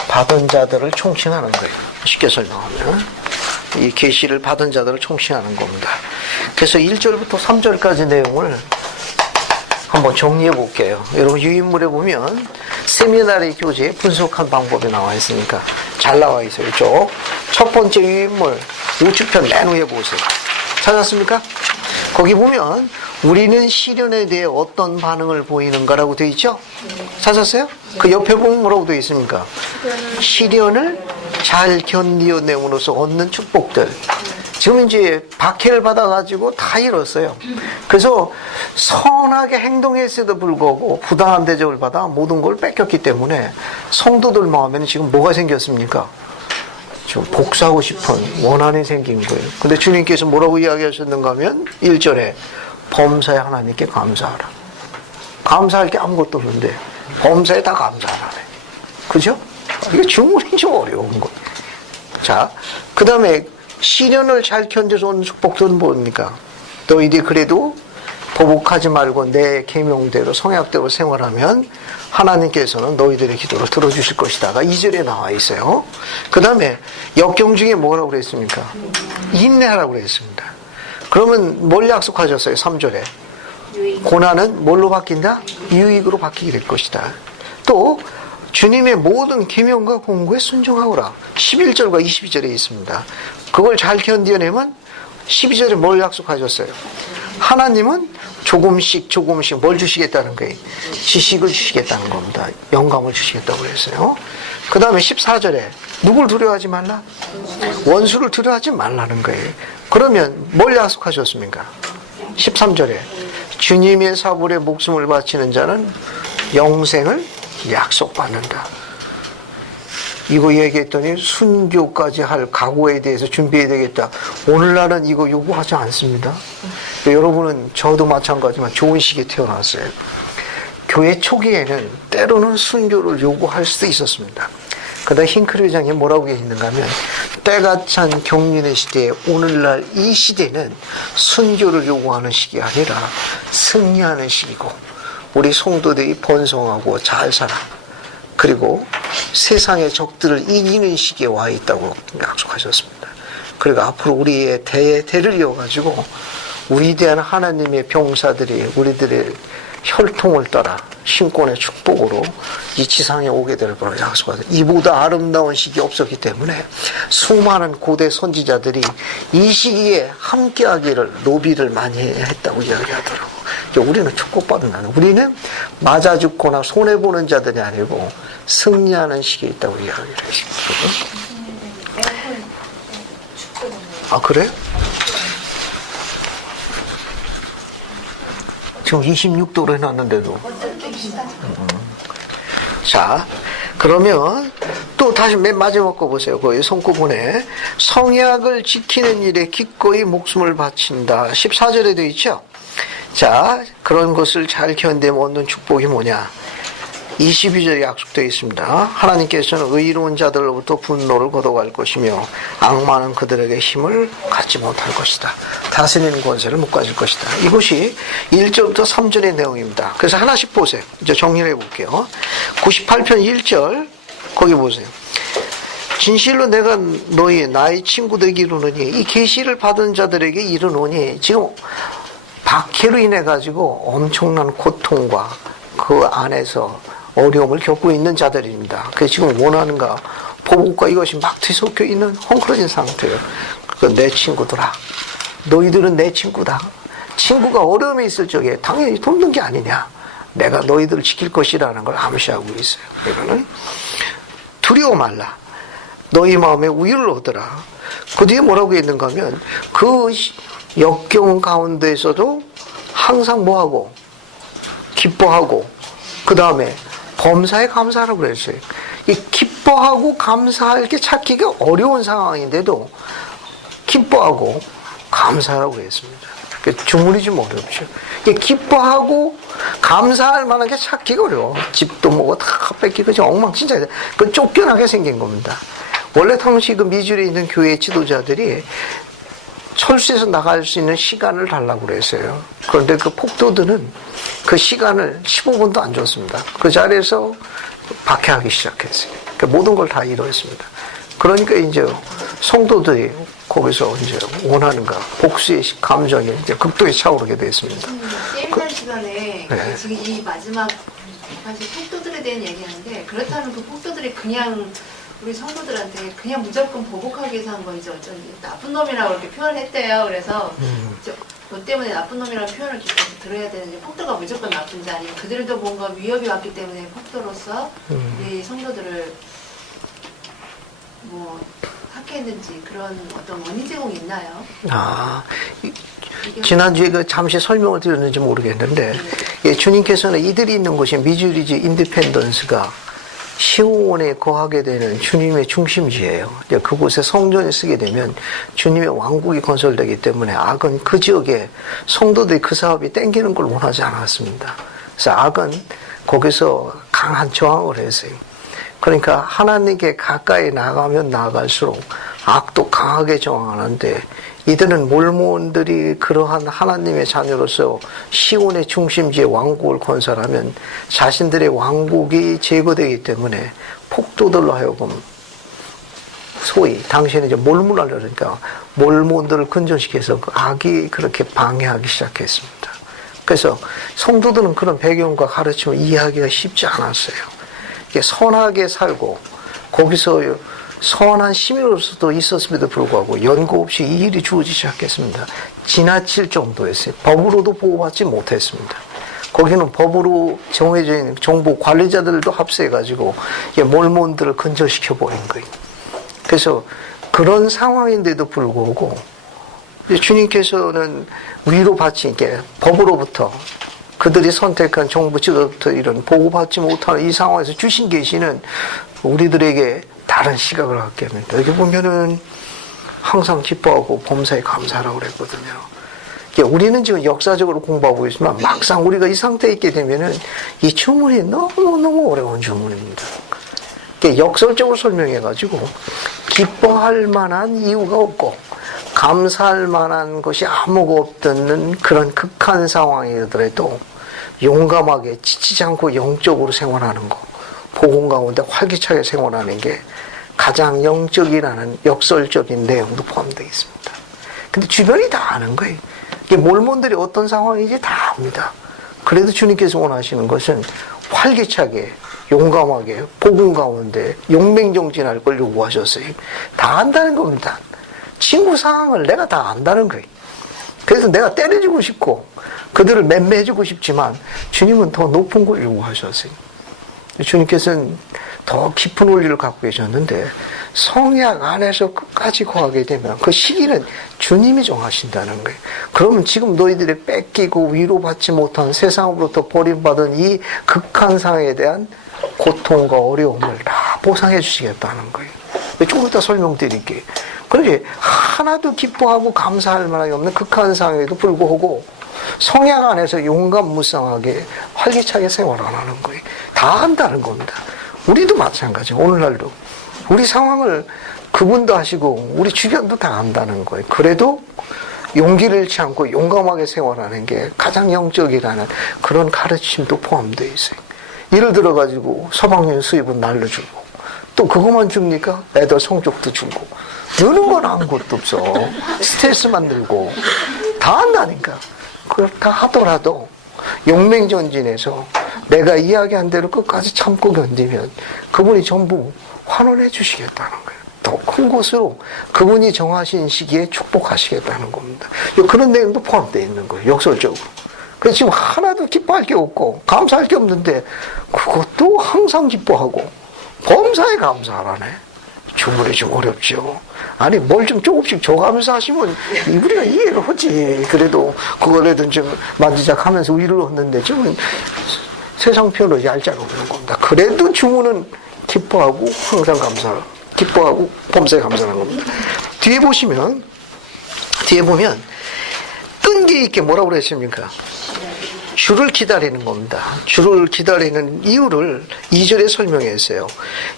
받은 자들을 총칭하는 거예요. 쉽게 설명하면 이 계시를 받은 자들을 총칭하는 겁니다. 그래서 1절부터 3절까지 내용을 한번 정리해 볼게요. 여러분 유인물에 보면 세미나리 교재에 분석한 방법이 나와 있으니까 잘 나와 있어요. 이쪽 첫 번째 유인물 우측편 맨 위에 보세요. 찾았습니까? 거기 보면 우리는 시련에 대해 어떤 반응을 보이는가라고 되어 있죠? 찾았어요? 그 옆에 보면 뭐라고 되어 있습니까? 시련을 잘 견디어냄으로써 얻는 축복들. 지금 이제 박해를 받아가지고 다 잃었어요. 그래서 선하게 행동했음에도 불구하고 부당한 대접을 받아 모든 걸 뺏겼기 때문에 성도들 마음에는 지금 뭐가 생겼습니까? 좀 복수하고 싶은 원한이 생긴 거예요. 근데 주님께서 뭐라고 이야기하셨는가 하면 1절에 범사에 하나님께 감사하라. 감사할 게 아무것도 없는데 범사에 다 감사하라네. 그죠? 이게 주문이 좀 어려운 거예요. 자, 그 다음에 시련을 잘 견뎌서 온 축복들은 뭡니까? 너희들이 그래도 보복하지 말고 내 계명대로 성약대로 생활하면 하나님께서는 너희들의 기도를 들어주실 것이다가 2절에 나와 있어요. 그 다음에 역경 중에 뭐라고 그랬습니까? 인내하라고 그랬습니다. 그러면 뭘 약속하셨어요? 3절에 고난은 뭘로 바뀐다? 유익으로 바뀌게 될 것이다. 또 주님의 모든 계명과 공고에 순종하오라. 11절과 22절에 있습니다. 그걸 잘 견뎌내면 12절에 뭘 약속하셨어요? 하나님은 조금씩 뭘 주시겠다는 거예요? 지식을 주시겠다는 겁니다. 영감을 주시겠다고 그랬어요. 그 다음에 14절에 누굴 두려워하지 말라? 원수를 두려워하지 말라는 거예요. 그러면 뭘 약속하셨습니까? 13절에 주님의 사불에 목숨을 바치는 자는 영생을 약속받는다. 이거 얘기했더니 순교까지 할 각오에 대해서 준비해야 되겠다. 오늘날은 이거 요구하지 않습니다. 여러분은 저도 마찬가지지만 좋은 시기에 태어났어요. 교회 초기에는 때로는 순교를 요구할 수도 있었습니다. 그러다 힝크리 회장이 뭐라고 계시는가 하면 때가 찬 경륜의 시대에 오늘날 이 시대는 순교를 요구하는 시기가 아니라 승리하는 시기고 우리 성도들이 번성하고 잘 살아 그리고 세상의 적들을 이기는 시기에 와 있다고 약속하셨습니다. 그리고 앞으로 우리의 대를 이어가지고 우리 대한 하나님의 병사들이 우리들의 혈통을 따라 신권의 축복으로 이 지상에 오게 될 거라고 약속하셨어요. 이보다 아름다운 시기 없었기 때문에 수많은 고대 선지자들이 이 시기에 함께하기를 노비를 많이 했다고 이야기하더라고요. 우리는 축복받은 나라. 우리는 맞아 죽거나 손해보는 자들이 아니고 승리하는 시기에 있다고 이야기를 했습니다. 아, 그래? 지금 26도로 해놨는데도. 자, 그러면 또 다시 맨 마지막 거 보세요. 거기 손구분에 성약을 지키는 일에 기꺼이 목숨을 바친다. 14절에 되어 있죠? 자, 그런 것을 잘 견디면 얻는 축복이 뭐냐? 22절에 약속되어 있습니다. 하나님께서는 의로운 자들로부터 분노를 걷어갈 것이며 악마는 그들에게 힘을 갖지 못할 것이다. 다스리는 권세를 못 가질 것이다. 이것이 1절부터 3절의 내용입니다. 그래서 하나씩 보세요. 이제 정리를 해볼게요. 98편 1절 거기 보세요. 진실로 내가 나의 친구들에게 이르노니 이 계시를 받은 자들에게 이르노니 지금 박해로 인해 가지고 엄청난 고통과 그 안에서 어려움을 겪고 있는 자들입니다. 그래서 지금 원하는가 보복과 이것이 막 뒤섞여 있는 헝클어진 상태예요. 내 친구들아, 너희들은 내 친구다. 친구가 어려움에 있을 적에 당연히 돕는 게 아니냐. 내가 너희들을 지킬 것이라는 걸 암시하고 있어요. 이거는 두려워 말라. 너희 마음에 우유를 얻으라. 그 뒤에 뭐라고 했는가 하면 그 역경 가운데에서도 항상 뭐하고 기뻐하고 그 다음에 범사에 감사하라고 그랬어요. 이 기뻐하고 감사할 게 찾기가 어려운 상황인데도 기뻐하고 감사하라고 했습니다. 주문이 좀 어렵죠. 기뻐하고 감사할 만한 게 찾기가 어려워. 집도 뭐고 다 뺏기고 지금 엉망진창이다. 그 쫓겨나게 생긴 겁니다. 원래 당시 그 미주리에 있는 교회 지도자들이 철수해서 나갈 수 있는 시간을 달라고 그랬어요. 그런데 그 폭도들은 그 시간을 15분도 안 줬습니다. 그 자리에서 박해하기 시작했어요. 그러니까 모든 걸 다 잃어했습니다. 그러니까 이제 성도들이 거기서 이제 원하는가 복수의 감정이 이제 극도에 차오르게 됐습니다. 세미나 시간에 네. 지금 이 마지막 사실 폭도들에 대한 얘기하는데 그렇다면 그 폭도들이 그냥 우리 성도들한테 그냥 무조건 보복하기 위해서 한 건지 어쩐지 나쁜 놈이라고 이렇게 표현했대요. 그래서 너 때문에 나쁜 놈이라는 표현을 계속 들어야 되는지 폭도가 무조건 나쁜지 아니면 그들도 뭔가 위협이 왔기 때문에 폭도로서 우리 성도들을 뭐 학해했는지 그런 어떤 원인 제공이 있나요? 지난주에 그 잠시 설명을 드렸는지 모르겠는데 주님께서는 이들이 있는 곳이 미주리지 인디펜던스가 시온에 거하게 되는 주님의 중심지예요. 그곳에 성전을 쓰게 되면 주님의 왕국이 건설되기 때문에 악은 그 지역에 성도들이 그 사업이 땡기는 걸 원하지 않았습니다. 그래서 악은 거기서 강한 저항을 했어요. 그러니까 하나님께 가까이 나가면 나갈수록 악도 강하게 저항하는데 이들은 몰몬들이 그러한 하나님의 자녀로서 시온의 중심지에 왕국을 건설하면 자신들의 왕국이 제거되기 때문에 폭도들로 하여금 소위 당시에는 이제 몰몬하려 그러니까 몰몬들을 근절시켜서 그 악이 그렇게 방해하기 시작했습니다. 그래서 성도들은 그런 배경과 가르침을 이해하기가 쉽지 않았어요. 선하게 살고 거기서 선한 시민으로서도 있었음에도 불구하고 연고 없이 이 일이 주어지기 시작했습니다. 지나칠 정도였어요. 법으로도 보호받지 못했습니다. 거기는 법으로 정해져 있는 정보 관리자들도 합세해가지고 몰몬들을 근절시켜버린 거예요. 그래서 그런 상황인데도 불구하고 주님께서는 위로 바친 게 법으로부터 그들이 선택한 정부 측으로부터 이런 보호받지 못하는 이 상황에서 주신 계시는 우리들에게 다른 시각을 갖게 합니다. 여기 보면은 항상 기뻐하고 범사에 감사하라고 그랬거든요. 우리는 지금 역사적으로 공부하고 있지만 막상 우리가 이 상태에 있게 되면은 이 주문이 너무너무 어려운 주문입니다. 역설적으로 설명해가지고 기뻐할 만한 이유가 없고 감사할 만한 것이 아무것도 없는 그런 극한 상황이더라도 용감하게 지치지 않고 영적으로 생활하는 거, 복음 가운데 활기차게 생활하는 게 가장 영적이라는 역설적인 내용도 포함되어 있습니다. 근데 주변이 다 아는 거예요. 몰몬들이 어떤 상황인지 다 압니다. 그래도 주님께서 원하시는 것은 활기차게 용감하게 복음 가운데 용맹정진할 걸 요구하셨어요. 다 안다는 겁니다. 친구 상황을 내가 다 안다는 거예요. 그래서 내가 때려주고 싶고 그들을 맴매해주고 싶지만 주님은 더 높은 걸 요구하셨어요. 주님께서는 더 깊은 원리를 갖고 계셨는데 성약 안에서 끝까지 거하게 되면 그 시기는 주님이 정하신다는 거예요. 그러면 지금 너희들이 뺏기고 위로받지 못한 세상으로부터 버림받은 이 극한 상황에 대한 고통과 어려움을 다 보상해 주시겠다는 거예요. 조금 이따 설명드릴게요. 그러지 하나도 기뻐하고 감사할 만한 없는 극한 상황에도 불구하고 성약 안에서 용감무쌍하게 활기차게 생활 안 하는 거예요. 다 한다는 겁니다. 우리도 마찬가지예요. 오늘날도 우리 상황을 그분도 하시고 우리 주변도 다 안다는 거예요. 그래도 용기를 잃지 않고 용감하게 생활하는 게 가장 영적이라는 그런 가르침도 포함되어 있어요. 예를 들어가지고 서방님 수입은 날려주고 또 그것만 줍니까? 애들 성적도 주고 느는 건 아무것도 없어. 스트레스만 늘고 다 한다니까. 그걸 다 하더라도 용맹전진에서 내가 이야기한 대로 끝까지 참고 견디면 그분이 전부 환원해 주시겠다는 거예요. 더 큰 곳으로 그분이 정하신 시기에 축복하시겠다는 겁니다. 그런 내용도 포함되어 있는 거예요. 역설적으로. 그래서 지금 하나도 기뻐할 게 없고 감사할 게 없는데 그것도 항상 기뻐하고 범사에 감사하라네. 주문이 좀 어렵죠. 아니 뭘 좀 조금씩 줘가면서 하시면 우리가 이해를 하지. 그래도 그거라도 좀 만지작하면서 위를 얻는데 지금 세상 편으로 얄짤 없는 겁니다. 그래도 주문은 기뻐하고 항상 감사하라. 기뻐하고 범사에 감사하는 겁니다. 뒤에 보면 끈기 있게 뭐라고 그랬습니까? 주를 기다리는 겁니다. 주를 기다리는 이유를 2절에 설명했어요.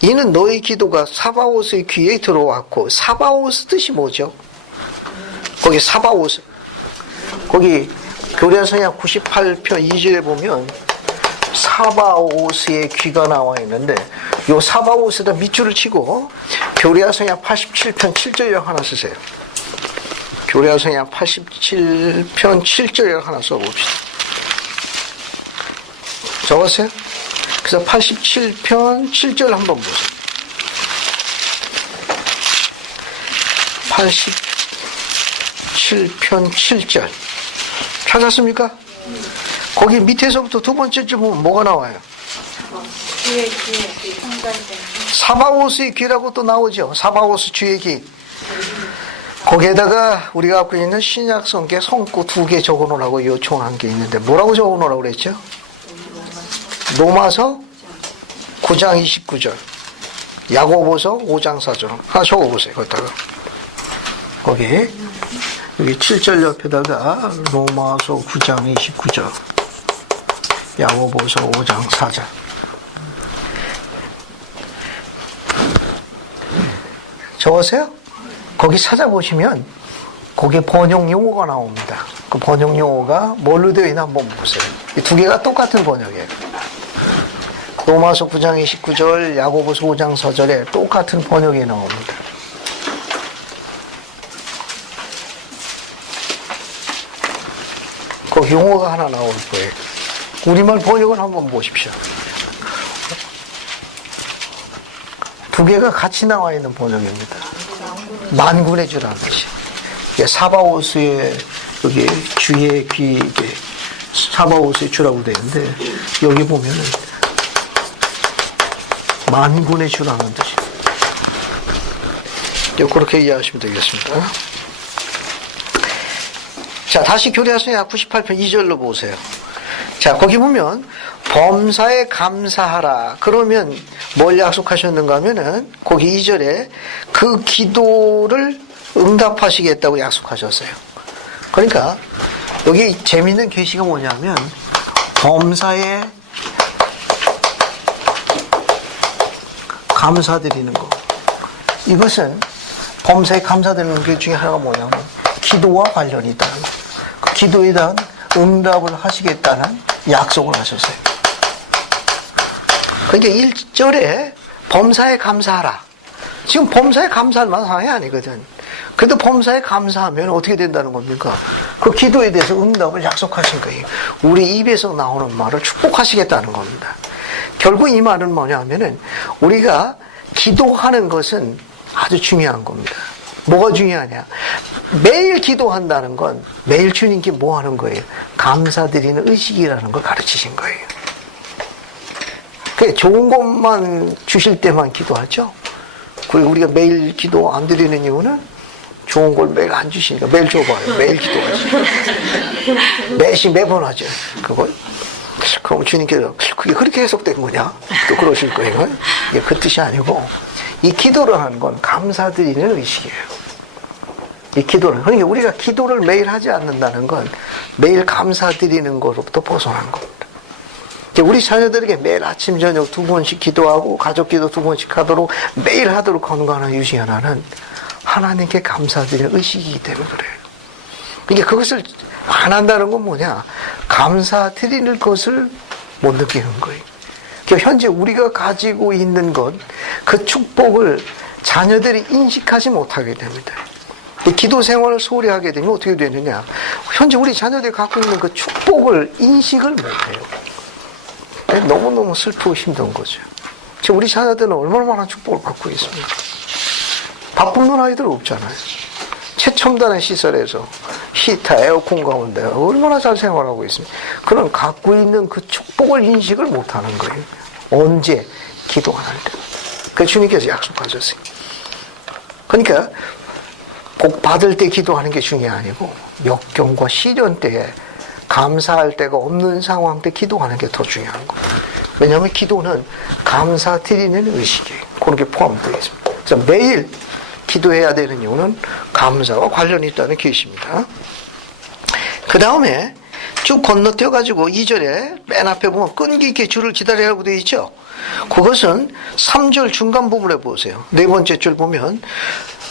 이는 너희 기도가 사바오스의 귀에 들어왔고, 사바오스 뜻이 뭐죠? 거기 사바오스. 거기 교련성약 98편 2절에 보면 사바오스의 귀가 나와 있는데 요 사바오스에다 밑줄을 치고 교련성약 87편 7절에 하나 쓰세요. 교련성약 87편 7절에 하나 써봅시다. 적었어요? 그래서 87편 7절 한번 보세요. 87편 7절 찾았습니까? 거기 밑에서부터 두 번째 줄 보면 뭐가 나와요? 사바오스의 귀라고 또 나오죠. 사바오스 주의 귀. 거기에다가 우리가 갖고 있는 신약성계 성구 2개 적어놓으라고 요청한 게 있는데 뭐라고 적어놓으라고 그랬죠? 로마서 9장 29절, 야고보서 5장 4절 하나 적어보세요. 거기다가 거기 여기 7절 옆에다가 로마서 9장 29절, 야고보서 5장 4절. 적으세요? 거기 찾아보시면 거기에 번역 용어가 나옵니다. 그 번역 용어가 뭘로 되어 있나 한번 보세요. 이 두 개가 똑같은 번역이에요. 로마서 9장 29절, 야고보서 5장 4절에 똑같은 번역이 나옵니다. 거기 용어가 하나 나올 거예요. 우리말 번역을 한번 보십시오. 두 개가 같이 나와 있는 번역입니다. 만군의 주라는 것이. 사바오스의 여기 주의 귀, 이게 사바오스의 주라고 되어 있는데 여기 보면은 만군의 주라는 뜻이. 그렇게 이해하시면 되겠습니다. 자, 다시 교리하성약 98편 2절로 보세요. 자, 자, 거기 보면 범사에 감사하라. 그러면 뭘 약속하셨는가 하면은 거기 2절에 그 기도를 응답하시겠다고 약속하셨어요. 그러니까 여기 재미있는 계시가 뭐냐면 범사에 감사드리는 거. 이것은 범사에 감사드리는 것 중에 하나가 뭐냐면 기도와 관련이 있다는 거. 그 기도에 대한 응답을 하시겠다는 약속을 하셨어요. 그러니까 1절에 범사에 감사하라. 지금 범사에 감사할 만한 상황이 아니거든. 그래도 범사에 감사하면 어떻게 된다는 겁니까? 그 기도에 대해서 응답을 약속하신 거예요. 우리 입에서 나오는 말을 축복하시겠다는 겁니다. 결국 이 말은 뭐냐 하면은 우리가 기도하는 것은 아주 중요한 겁니다. 뭐가 중요하냐? 매일 기도한다는 건 매일 주님께 뭐 하는 거예요? 감사드리는 의식이라는 걸 가르치신 거예요. 그래, 좋은 것만 주실 때만 기도하죠. 그리고 우리가 매일 기도 안 드리는 이유는 좋은 걸 매일 안 주시니까 매일 줘봐요. 매일 기도하죠. 매시 매번 하죠. 그럼 주님께서 그게 그렇게 해석된 거냐? 또 그러실 거예요. 이게 그 뜻이 아니고 이 기도를 하는 건 감사드리는 의식이에요. 이 기도는 그러니까 우리가 기도를 매일 하지 않는다는 건 매일 감사드리는 것으로부터 벗어난 겁니다. 우리 자녀들에게 매일 아침 저녁 2번씩 기도하고 가족 기도 2번씩 하도록 매일 하도록 하는 거 하나 유지 하나는 하나님께 감사드리는 의식이기 때문에 그래요. 그러니까 그것을 안 한다는 건 뭐냐? 감사드리는 것을 못 느끼는 거예요. 그러니까 현재 우리가 가지고 있는 것, 그 축복을 자녀들이 인식하지 못하게 됩니다. 기도 생활을 소홀히 하게 되면 어떻게 되느냐? 현재 우리 자녀들이 갖고 있는 그 축복을 인식을 못해요. 너무너무 슬프고 힘든 거죠. 지금 우리 자녀들은 얼마나 많은 축복을 받고 있습니까? 밥 굶는 아이들 없잖아요. 최첨단의 시설에서 히터, 에어컨 가운데 얼마나 잘 생활하고 있습니까? 그런 갖고 있는 그 축복을 인식을 못하는 거예요. 언제? 기도 안 할 때. 그래서 주님께서 약속하셨어요. 그러니까 복 받을 때 기도하는 게 중요한 게 아니고 역경과 시련 때에 감사할 데가 없는 상황 때 기도하는 게 더 중요한 거예요. 왜냐하면 기도는 감사드리는 의식이에요. 그런 게 포함되어 있습니다. 그래서 매일 기도해야 되는 이유는 감사와 관련이 있다는 계시입니다. 그 다음에 쭉 건너뛰어가지고 2절에 맨 앞에 보면 끈기 있게 주를 기다리라고 되어 있죠. 그것은 3절 중간 부분에 보세요. 네 번째 줄 보면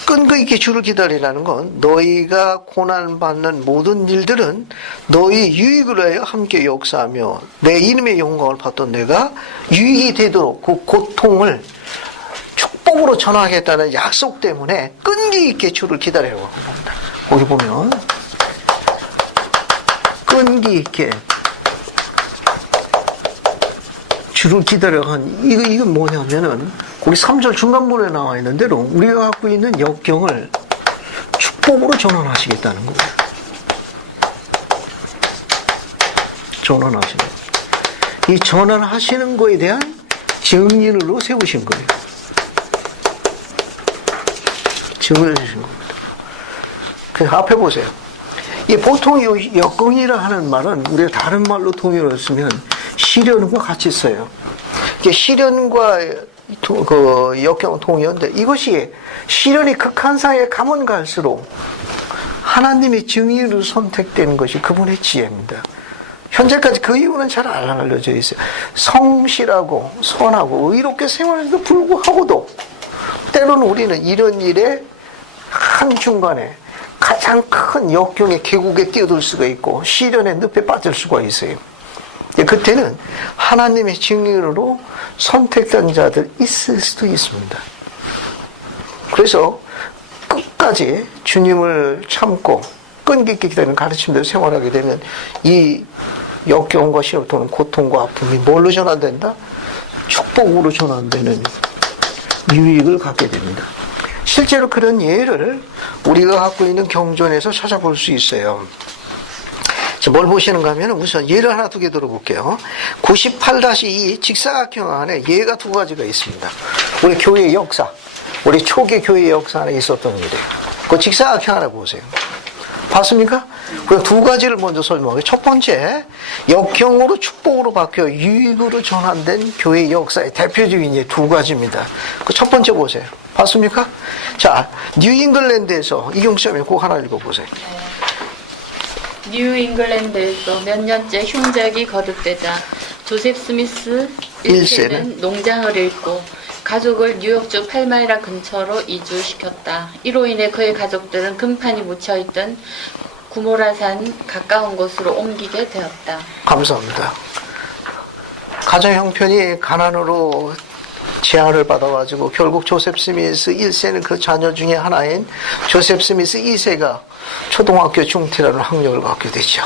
끈기 있게 주를 기다리라는 건 너희가 고난받는 모든 일들은 너희 유익을 위하여 함께 역사하며 내 이름의 영광을 받던 내가 유익이 되도록 그 고통을 축복으로 전하겠다는 약속 때문에 끈기 있게 주를 기다리라고 합니다. 거기 보면 끈기 있게 주를 기다려고 한 이건 뭐냐면은 우리 3절 중간부분에 나와 있는 대로 우리가 갖고 있는 역경을 축복으로 전환하시겠다는 거예요. 전환하시는 거예요. 이 전환하시는 거에 대한 증인으로 세우신 거예요. 증을 주신 겁니다. 그래서 앞에 보세요. 이 보통 역경이라 하는 말은 우리가 다른 말로 통일을 쓰면 시련과 같이 써요. 시련과 그 역경 통일인데 이것이 시련이 극한 상에 가면 갈수록 하나님의 증인으로 선택되는 것이 그분의 지혜입니다. 현재까지 그 이유는 잘 안 알려져 있어요. 성실하고 선하고 의롭게 생활해도 불구하고도 때로는 우리는 이런 일에 한중간에 가장 큰 역경의 계곡에 뛰어들 수가 있고 시련의 늪에 빠질 수가 있어요. 그때는 하나님의 증인으로 선택된 자들 있을 수도 있습니다. 그래서 끝까지 주님을 참고 끈기 있게 기다리는 가르침대로 생활하게 되면 이 역경과 시련 또는 고통과 아픔이 뭘로 전환된다? 축복으로 전환되는 유익을 갖게 됩니다. 실제로 그런 예를 우리가 갖고 있는 경전에서 찾아볼 수 있어요. 뭘 보시는가 하면 우선 예를 하나 두 개 들어볼게요. 98-2 직사각형 안에 예가 두 가지가 있습니다. 우리 교회의 역사, 우리 초기 교회의 역사 안에 있었던 일이에요. 그 직사각형 하나 보세요. 봤습니까? 그 두 가지를 먼저 설명해요. 첫 번째, 역경으로 축복으로 바뀌어 유익으로 전환된 교회 역사의 대표적인 두 가지입니다. 그 첫 번째 보세요. 봤습니까? 자, 뉴잉글랜드에서 이경수님 꼭 하나 읽어보세요. 뉴 잉글랜드에서 몇 년째 흉작이 거듭되자 조셉 스미스 1세는 농장을 잃고 가족을 뉴욕주 팔마이라 근처로 이주시켰다. 이로 인해 그의 가족들은 금판이 묻혀있던 구모라산 가까운 곳으로 옮기게 되었다. 감사합니다. 가정 형편이 가난으로 제한을 받아가지고 결국 조셉 스미스 1세는 그 자녀 중에 하나인 조셉 스미스 2세가 초등학교 중퇴라는 학력을 갖게 되죠.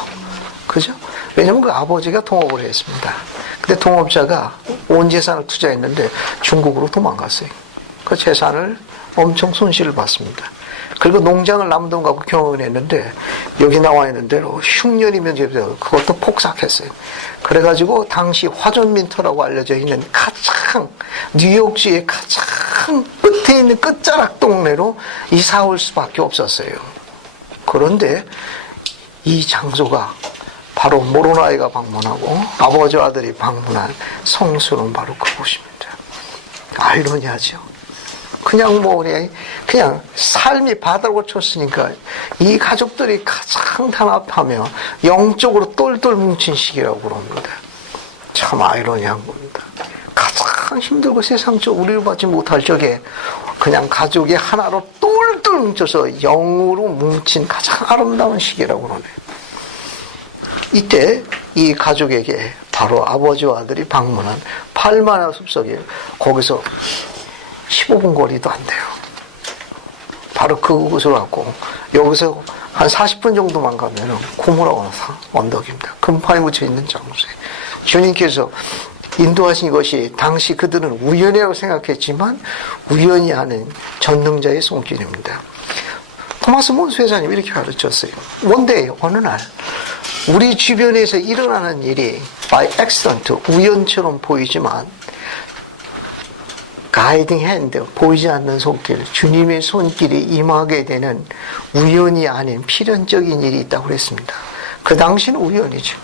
그죠? 왜냐면 그 아버지가 동업을 했습니다. 근데 동업자가 온 재산을 투자했는데 중국으로 도망갔어요. 그 재산을 엄청 손실을 봤습니다. 그리고 농장을 남돈 갖고 경영을 했는데 여기 나와 있는 대로 흉년이면 그것도 폭삭했어요. 그래가지고 당시 화존민터라고 알려져 있는 가장 뉴욕주의 가장 끝에 있는 끝자락 동네로 이사 올 수밖에 없었어요. 그런데 이 장소가 바로 모로나이가 방문하고 아버지와 아들이 방문한 성수는 바로 그곳입니다. 아이러니하죠. 그냥 그냥 삶이 바닥을 쳤으니까 이 가족들이 가장 단합하며 영적으로 똘똘 뭉친 시기라고 그럽니다. 참 아이러니한 겁니다. 가장 힘들고 세상적으로 우리를 받지 못할 적에 그냥 가족이 하나로 똘똘 뭉쳐서 영으로 뭉친 가장 아름다운 시기라고 그러네요. 이때 이 가족에게 바로 아버지와 아들이 방문한 팔마나 숲속에 거기서 15분 거리도 안 돼요. 바로 그곳으로 갔고 여기서 한 40분 정도만 가면 고모라고 언덕입니다. 금판이 묻혀 있는 장소에 주님께서 인도하신 것이 당시 그들은 우연이라고 생각했지만 우연이 아닌 전능자의 손길입니다. 토마스 몬스 회사님이 이렇게 가르쳤어요. 원데이 어느 날 우리 주변에서 일어나는 일이 by accident 우연처럼 보이지만 가이딩 핸드, 보이지 않는 손길, 주님의 손길이 임하게 되는 우연이 아닌 필연적인 일이 있다고 그랬습니다. 그 당시는 우연이죠.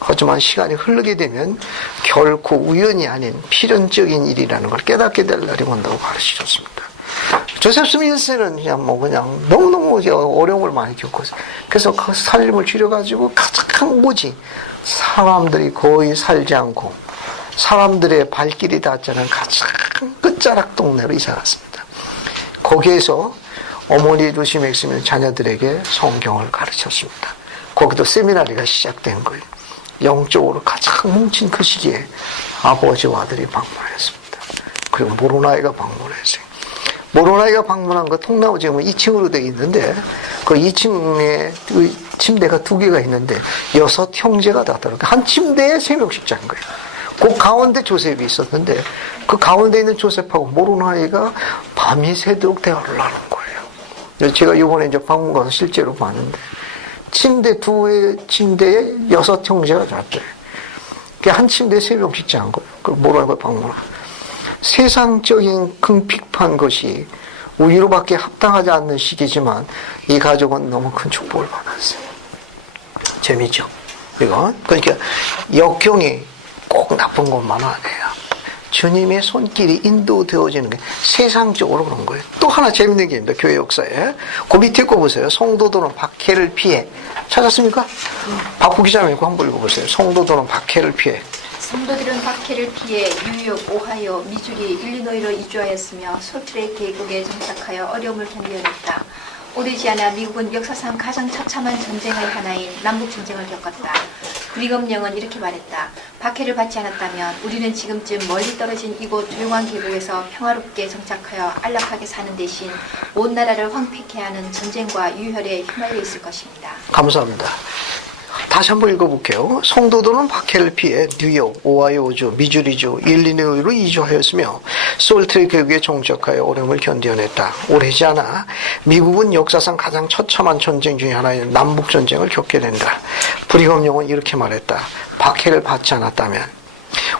하지만 시간이 흐르게 되면 결코 우연이 아닌 필연적인 일이라는 걸 깨닫게 될 날이 온다고 가르치셨습니다. 조셉 스미스는 그냥 너무너무 어려움을 많이 겪었어요. 그래서 그 살림을 줄여가지고 가장 오직 사람들이 거의 살지 않고 사람들의 발길이 닿지 않은 가장 끝자락 동네로 이사 갔습니다. 거기에서 어머니 두시 맥스는 자녀들에게 성경을 가르쳤습니다. 거기도 세미나리가 시작된 거예요. 영적으로 가장 뭉친 그 시기에 아버지와 아들이 방문했습니다. 그리고 모로나이가 방문했어요. 모로나이가 방문한 거 통나무 지금은 2층으로 되어 있는데 그 2층에 침대가 2개가 있는데 6 형제가 다 들어가 한 침대에 3명씩 잔 거예요. 그 가운데 조셉이 있었는데 그 가운데 있는 조셉하고 모로나이가 밤이 새도록 대화를 나눈 거예요. 제가 이번에 이제 방문 가서 실제로 봤는데 침대에 6 형제가 잤대요. 한 침대에 3명씩 잔 거예요. 그 모로나이가 방문하고 세상적인 궁핍한 것이 우리로밖에 합당하지 않는 시기지만 이 가족은 너무 큰 축복을 받았어요. 재밌죠? 이건 그러니까 역경이 꼭 나쁜 것만은 아니에요. 주님의 손길이 인도되어지는 게 세상적으로 그런 거예요. 또 하나 재밌는 게 있습니다. 교회 역사에. 그 밑에 거 보세요. 성도들은 박해를 피해. 찾았습니까? 박부 기자님 거 한번 읽어보세요. 성도들은 박해를 피해. 성도들은 박해를 피해 뉴욕, 오하이오, 미주리, 일리노이로 이주하였으며 솔트레이크 계곡에 정착하여 어려움을 견뎌냈다. 오래지 않아 미국은 역사상 가장 처참한 전쟁의 하나인 남북전쟁을 겪었다. 브리검령은 이렇게 말했다. 박해를 받지 않았다면 우리는 지금쯤 멀리 떨어진 이곳 조용한 계곡에서 평화롭게 정착하여 안락하게 사는 대신 온 나라를 황폐케 하는 전쟁과 유혈에 휘말려 있을 것입니다. 감사합니다. 다시 한번 읽어볼게요. 성도들은 박해를 피해 뉴욕, 오하이오주, 미주리주, 일리노이로 이주하였으며 솔트레이크 계곡에 정착하여 어려움을 견뎌냈다. 오래지 않아 미국은 역사상 가장 처참한 전쟁 중에 하나인 남북전쟁을 겪게 된다. 브리검령은 이렇게 말했다. 박해를 받지 않았다면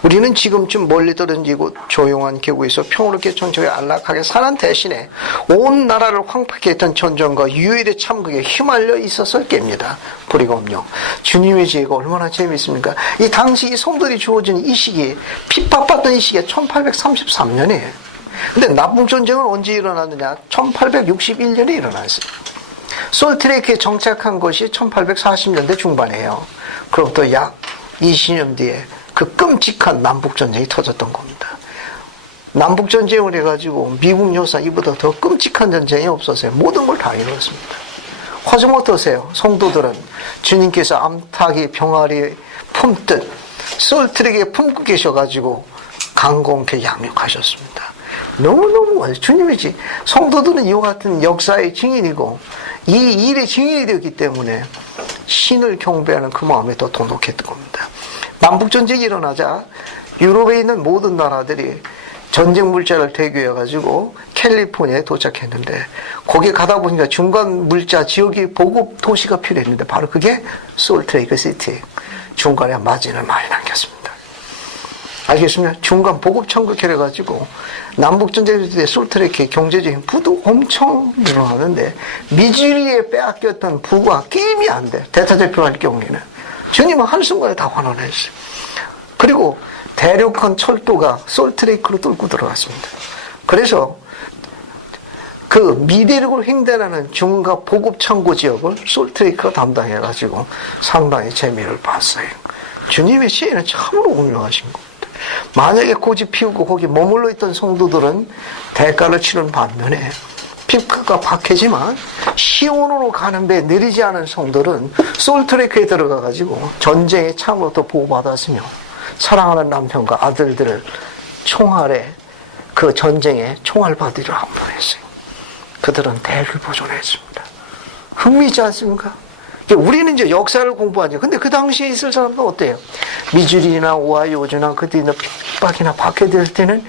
우리는 지금쯤 멀리 떨어지고 조용한 계곡에서 평화롭게 정적에 안락하게 사는 대신에 온 나라를 황폐케 했던 전쟁과 유일의 참극에 휘말려 있었을 겁니다. 불이검요. 주님의 지혜가 얼마나 재미있습니까? 이 당시 이 성도들이 주어진 이 시기, 핍박받던 이 시기가 1833년이에요. 근데 남북전쟁은 언제 일어났느냐? 1861년에 일어났어요. 솔트레이크에 정착한 것이 1840년대 중반이에요. 그로부터 약 20년 뒤에 그 끔찍한 남북전쟁이 터졌던 겁니다. 남북전쟁을 해가지고 미국 역사 이보다 더 끔찍한 전쟁이 없었어요. 모든 걸 다 이뤘습니다. 화좀 어떠세요? 성도들은 주님께서 암탉이 병아리 품듯 솔트레이크에 품고 계셔가지고 강공케 양육하셨습니다. 너무너무 주님이지. 성도들은 이와 같은 역사의 증인이고 이 일의 증인이 되었기 때문에 신을 경배하는 그 마음이 더 돈독했던 겁니다. 남북전쟁이 일어나자 유럽에 있는 모든 나라들이 전쟁 물자를 대교해가지고 캘리포니아에 도착했는데 거기에 가다 보니까 중간 물자 지역이 보급 도시가 필요했는데 바로 그게 솔트레이크 시티. 중간에 마진을 많이 남겼습니다. 알겠습니까? 중간 보급 천국해 가지고 남북전쟁 때 솔트레이크의 경제적인 부도 엄청 늘어나는데 미주리에 빼앗겼던 부가 게임이 안 돼. 대타대표할 경우에는. 주님은 한순간에 다 환원했어요. 그리고 대륙간 철도가 솔트레이크로 뚫고 들어갔습니다. 그래서 그 미대륙을 횡단하는 중과 보급 창고 지역을 솔트레이크가 담당해가지고 상당히 재미를 봤어요. 주님의 지혜는 참으로 운명하신 겁니다. 만약에 고집 피우고 거기 머물러 있던 성도들은 대가를 치른 반면에 핍박과 박해지만 시온으로 가는 배 내리지 않은 성들은 솔트레이크에 들어가가지고 전쟁의 창으로부터 보호받았으며 사랑하는 남편과 아들들을 총알에 그 전쟁에 총알 받으려 함몰했어요. 그들은 대를 보존했습니다. 흥미있지 않습니까? 우리는 이제 역사를 공부하죠. 근데 그 당시에 있을 사람도 어때요? 미주리나 오하이오주나 그때 핍박이나 박해될 때는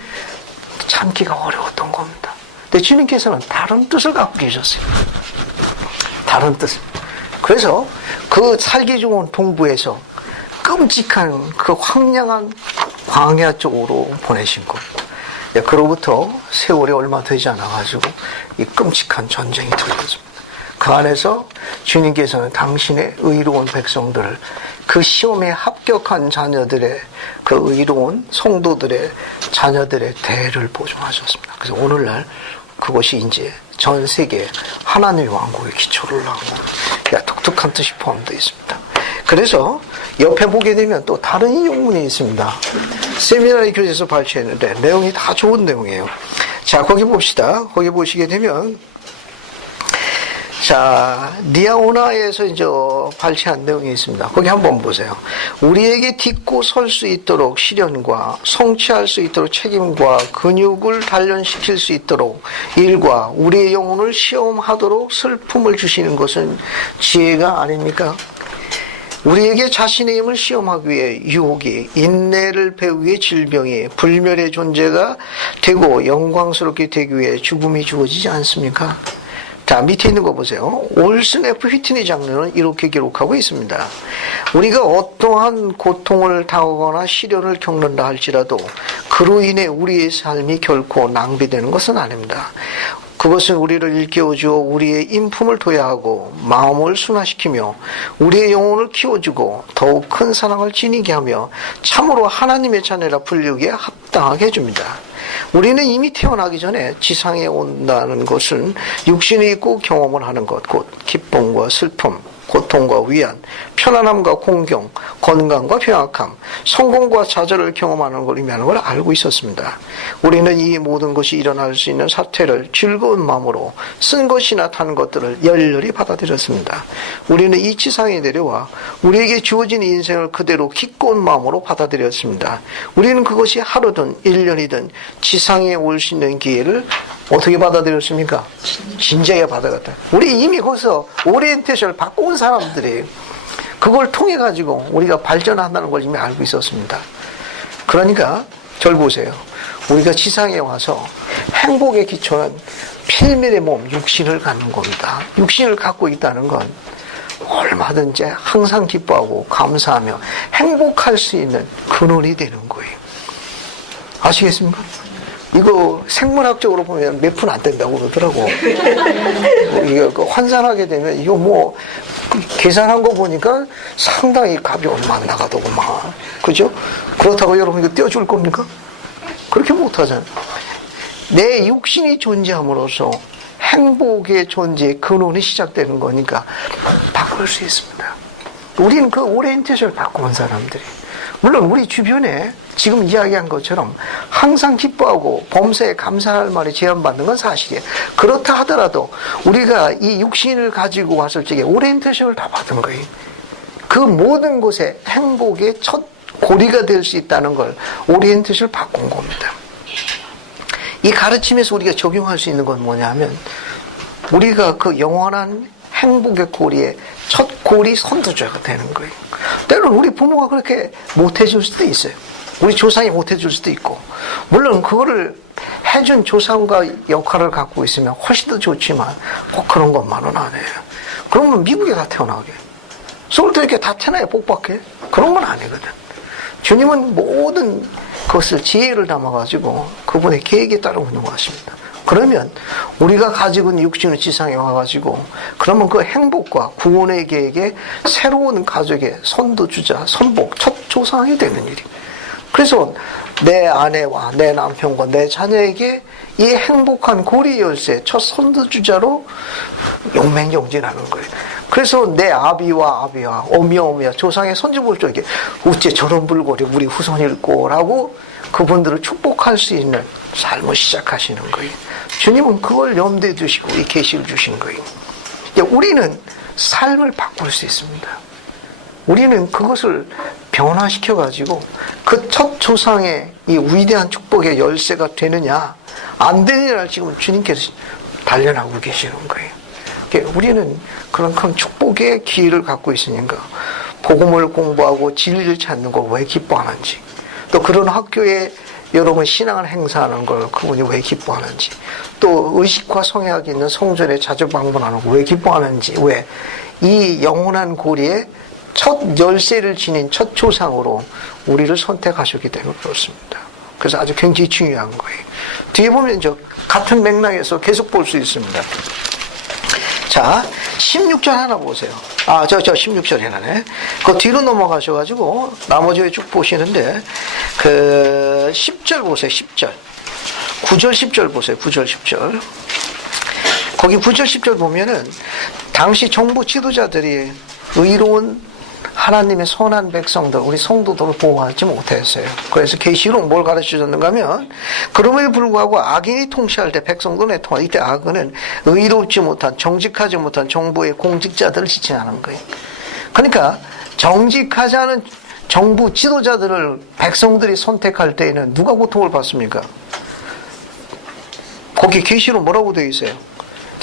참기가 어려웠던 겁니다. 근데 주님께서는 다른 뜻을 갖고 계셨어요. 다른 뜻. 그래서 그 살기 좋은 동부에서 끔찍한 그 황량한 광야 쪽으로 보내신 겁니다. 그로부터 세월이 얼마 되지 않아가지고 이 끔찍한 전쟁이 터졌습니다. 그 안에서 주님께서는 당신의 의로운 백성들, 그 시험에 합격한 자녀들의, 그 의로운 성도들의 자녀들의 대를 보존하셨습니다. 그래서 오늘날 그것이 이제 전 세계 하나님의 왕국의 기초를 하고 독특한 뜻이 포함되어 있습니다. 그래서 옆에 보게 되면 또 다른 인용문이 있습니다. 세미나리 교재에서 발췌했는데 내용이 다 좋은 내용이에요. 자, 거기 봅시다. 거기 보시게 되면 자, 리아오나에서 이제 발췌한 내용이 있습니다. 거기 한번 보세요. 우리에게 딛고 설 수 있도록 시련과 성취할 수 있도록 책임과 근육을 단련시킬 수 있도록 일과 우리의 영혼을 시험하도록 슬픔을 주시는 것은 지혜가 아닙니까? 우리에게 자신의 힘을 시험하기 위해 유혹이, 인내를 배우기 위해 질병이, 불멸의 존재가 되고 영광스럽게 되기 위해 죽음이 주어지지 않습니까? 자, 밑에 있는 거 보세요. 올슨 F. 휘트니 장로는 이렇게 기록하고 있습니다. 우리가 어떠한 고통을 당하거나 시련을 겪는다 할지라도 그로 인해 우리의 삶이 결코 낭비되는 것은 아닙니다. 그것은 우리를 일깨워주어 우리의 인품을 도야하고 마음을 순화시키며 우리의 영혼을 키워주고 더욱 큰 사랑을 지니게 하며 참으로 하나님의 자녀라 불리우기에 합당하게 해줍니다. 우리는 이미 태어나기 전에 지상에 온다는 것은 육신이 있고 경험을 하는 것, 곧 기쁨과 슬픔, 고통과 위안, 편안함과 공경, 건강과 병약함, 성공과 좌절을 경험하는 걸 의미하는 걸 알고 있었습니다. 우리는 이 모든 것이 일어날 수 있는 사태를 즐거운 마음으로 쓴 것이나 탄 것들을 열렬히 받아들였습니다. 우리는 이 지상에 내려와 우리에게 주어진 인생을 그대로 기꺼운 마음으로 받아들였습니다. 우리는 그것이 하루든 1년이든 지상에 올 수 있는 기회를 어떻게 받아들였습니까? 진지하게 받아갔다. 우리 이미 거기서 오리엔테이션을 받고 온 사람들이 그걸 통해 가지고 우리가 발전한다는 걸 이미 알고 있었습니다. 그러니까 절 보세요. 우리가 지상에 와서 행복의 기초는 필멸의 몸, 육신을 갖는 겁니다. 육신을 갖고 있다는 건 얼마든지 항상 기뻐하고 감사하며 행복할 수 있는 근원이 되는 거예요. 아시겠습니까? 이거 생물학적으로 보면 몇 푼 안 된다고 그러더라고. 이거 환산하게 되면 이거 뭐 계산한 거 보니까 상당히 값이 얼마 안 나가더고 막. 그죠? 그렇다고 여러분 이거 떼어줄 겁니까? 그렇게 못 하잖아요. 내 육신이 존재함으로써 행복의 존재의 근원이 시작되는 거니까 바꿀 수 있습니다. 우리는 그 오리엔테이션을 바꾸는 사람들이. 물론 우리 주변에 지금 이야기한 것처럼 항상 기뻐하고 범사에 감사할 말이 제한받는 건 사실이에요. 그렇다 하더라도 우리가 이 육신을 가지고 왔을 적에 오리엔테이션을 다 받은 거예요. 그 모든 곳에 행복의 첫 고리가 될 수 있다는 걸 오리엔테이션을 바꾼 겁니다. 이 가르침에서 우리가 적용할 수 있는 건 뭐냐면 우리가 그 영원한 행복의 고리의 첫 고리 선두주자가 되는 거예요. 때로는 우리 부모가 그렇게 못해줄 수도 있어요. 우리 조상이 못해줄 수도 있고 물론 그거를 해준 조상과 역할을 갖고 있으면 훨씬 더 좋지만 꼭 그런 것만은 안 해요. 그러면 미국에 다 태어나게 서울도 이렇게 다 태어나야 복받게 그런 건 아니거든. 주님은 모든 것을 지혜를 담아가지고 그분의 계획에 따라 운영하십니다. 그러면 우리가 가지고 있는 육신의 지상에 와가지고 그러면 그 행복과 구원의 계획에 새로운 가족의 선두주자, 선복, 첫 조상이 되는 일이. 그래서 내 아내와 내 남편과 내 자녀에게 이 행복한 고리 열쇠 첫 선두주자로 용맹정진하는 거예요. 그래서 내 아비와 어미와 조상의 선주볼적에 어째 저런 불고리 우리 후손일 거라고 그분들을 축복할 수 있는 삶을 시작하시는 거예요. 주님은 그걸 염두에 두시고 이 계시를 주신 거예요. 우리는 삶을 바꿀 수 있습니다. 우리는 그것을 변화시켜가지고 그 첫 조상의 이 위대한 축복의 열쇠가 되느냐 안 되느냐를 지금 주님께서 단련하고 계시는 거예요. 우리는 그런 큰 축복의 기회를 갖고 있으니까 복음을 공부하고 진리를 찾는 걸 왜 기뻐하는지 또 그런 학교에 여러분 신앙을 행사하는 걸 그분이 왜 기뻐하는지 또 의식과 성약이 있는 성전에 자주 방문하는 걸 왜 기뻐하는지 왜 이 영원한 고리에 첫 열쇠를 지닌 첫 조상으로 우리를 선택하셨기 때문에 그렇습니다. 그래서 아주 굉장히 중요한 거예요. 뒤에 보면 같은 맥락에서 계속 볼 수 있습니다. 자, 16절 하나 보세요. 16절 해나네. 그 뒤로 넘어가셔가지고, 나머지 쭉 보시는데, 10절 보세요, 10절. 9절, 10절 보세요, 9절, 10절. 거기 9절, 10절 보면은, 당시 정부 지도자들이 의로운 하나님의 선한 백성들, 우리 성도들을 보호하지 못했어요. 그래서 계시록 뭘 가르쳐줬는가 하면 그럼에도 불구하고 악인이 통치할 때 백성들의 통화, 이때 악은 의롭지 못한 정직하지 못한 정부의 공직자들을 지칭하는 거예요. 그러니까 정직하지 않은 정부 지도자들을 백성들이 선택할 때에는 누가 고통을 받습니까? 거기 계시록 뭐라고 되어 있어요?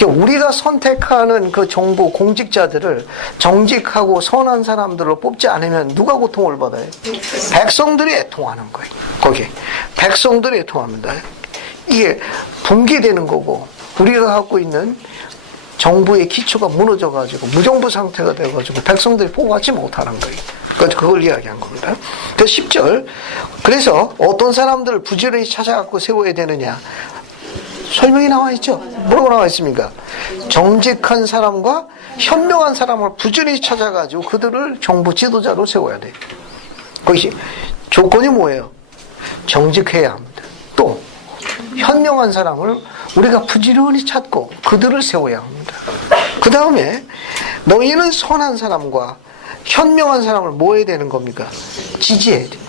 우리가 선택하는 그 정부 공직자들을 정직하고 선한 사람들로 뽑지 않으면 누가 고통을 받아요? 백성들이 애통하는 거예요. 거기 백성들이 애통합니다. 이게 붕괴되는 거고 우리가 갖고 있는 정부의 기초가 무너져가지고 무정부 상태가 되어가지고 백성들이 뽑아지 못하는 거예요. 그걸 이야기한 겁니다. 그 10절 그래서 어떤 사람들을 부지런히 찾아갖고 세워야 되느냐 설명이 나와 있죠. 뭐라고 나와 있습니까? 정직한 사람과 현명한 사람을 부지런히 찾아가지고 그들을 정부 지도자로 세워야 돼요. 거기 조건이 뭐예요? 정직해야 합니다. 또 현명한 사람을 우리가 부지런히 찾고 그들을 세워야 합니다. 그 다음에 너희는 선한 사람과 현명한 사람을 뭐 해야 되는 겁니까? 지지해야 돼요.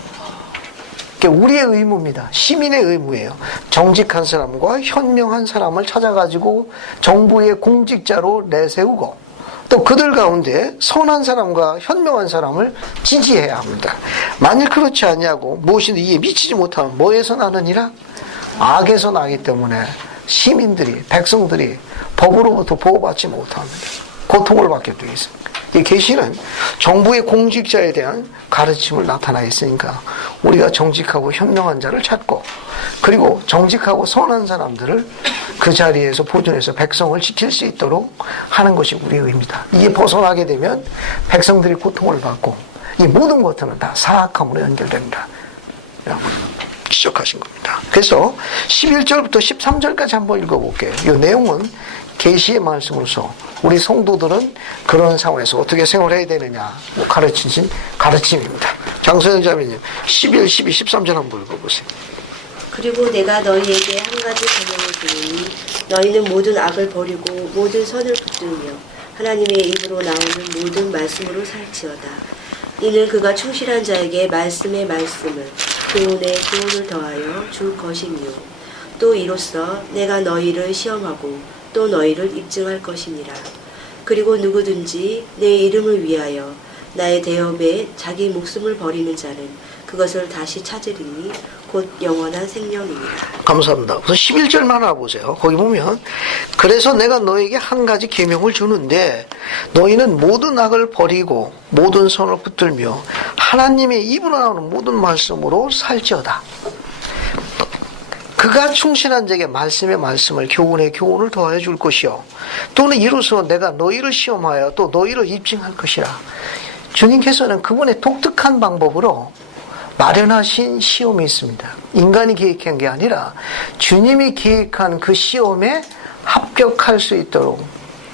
우리의 의무입니다. 시민의 의무예요. 정직한 사람과 현명한 사람을 찾아가지고 정부의 공직자로 내세우고 또 그들 가운데 선한 사람과 현명한 사람을 지지해야 합니다. 만일 그렇지 않냐고 무엇이든 이에 미치지 못하면 뭐에서 나느니라? 악에서 나기 때문에 시민들이 백성들이 법으로부터 보호받지 못합니다. 고통을 받게 되어 있습니다. 이 계시는 정부의 공직자에 대한 가르침을 나타나 있으니까 우리가 정직하고 현명한 자를 찾고 그리고 정직하고 선한 사람들을 그 자리에서 보존해서 백성을 지킬 수 있도록 하는 것이 우리의 의미다. 이게 벗어나게 되면 백성들이 고통을 받고 이 모든 것들은 다 사악함으로 연결된다. 지적하신 겁니다. 그래서 11절부터 13절까지 한번 읽어볼게요. 이 내용은 계시의 말씀으로서 우리 성도들은 그런 상황에서 어떻게 생활해야 되느냐 가르치신 가르침입니다. 장소영 자매님 11, 12, 13절 한번 읽어보세요. 그리고 내가 너희에게 한 가지 계명을 주노니 너희는 모든 악을 버리고 모든 선을 붙들며 하나님의 입으로 나오는 모든 말씀으로 살지어다. 이는 그가 충실한 자에게 말씀의 말씀을 교훈에 교훈을 더하여 줄 것이니요. 또 이로써 내가 너희를 시험하고 또 너희를 입증할 것이니라. 그리고 누구든지 내 이름을 위하여 나의 대업에 자기 목숨을 버리는 자는 그것을 다시 찾으리니 곧 영원한 생명이니라. 감사합니다. 그래서 11절만 알아보세요. 거기 보면 그래서 내가 너에게 한 가지 계명을 주는데 너희는 모든 악을 버리고 모든 선을 붙들며 하나님의 입으로 나오는 모든 말씀으로 살지어다. 그가 충실한 자에게 말씀의 말씀을 교훈에 교훈을 더하여 줄 것이요. 또는 이로써 내가 너희를 시험하여 또 너희를 입증할 것이라. 주님께서는 그분의 독특한 방법으로 마련하신 시험이 있습니다. 인간이 계획한 게 아니라 주님이 계획한 그 시험에 합격할 수 있도록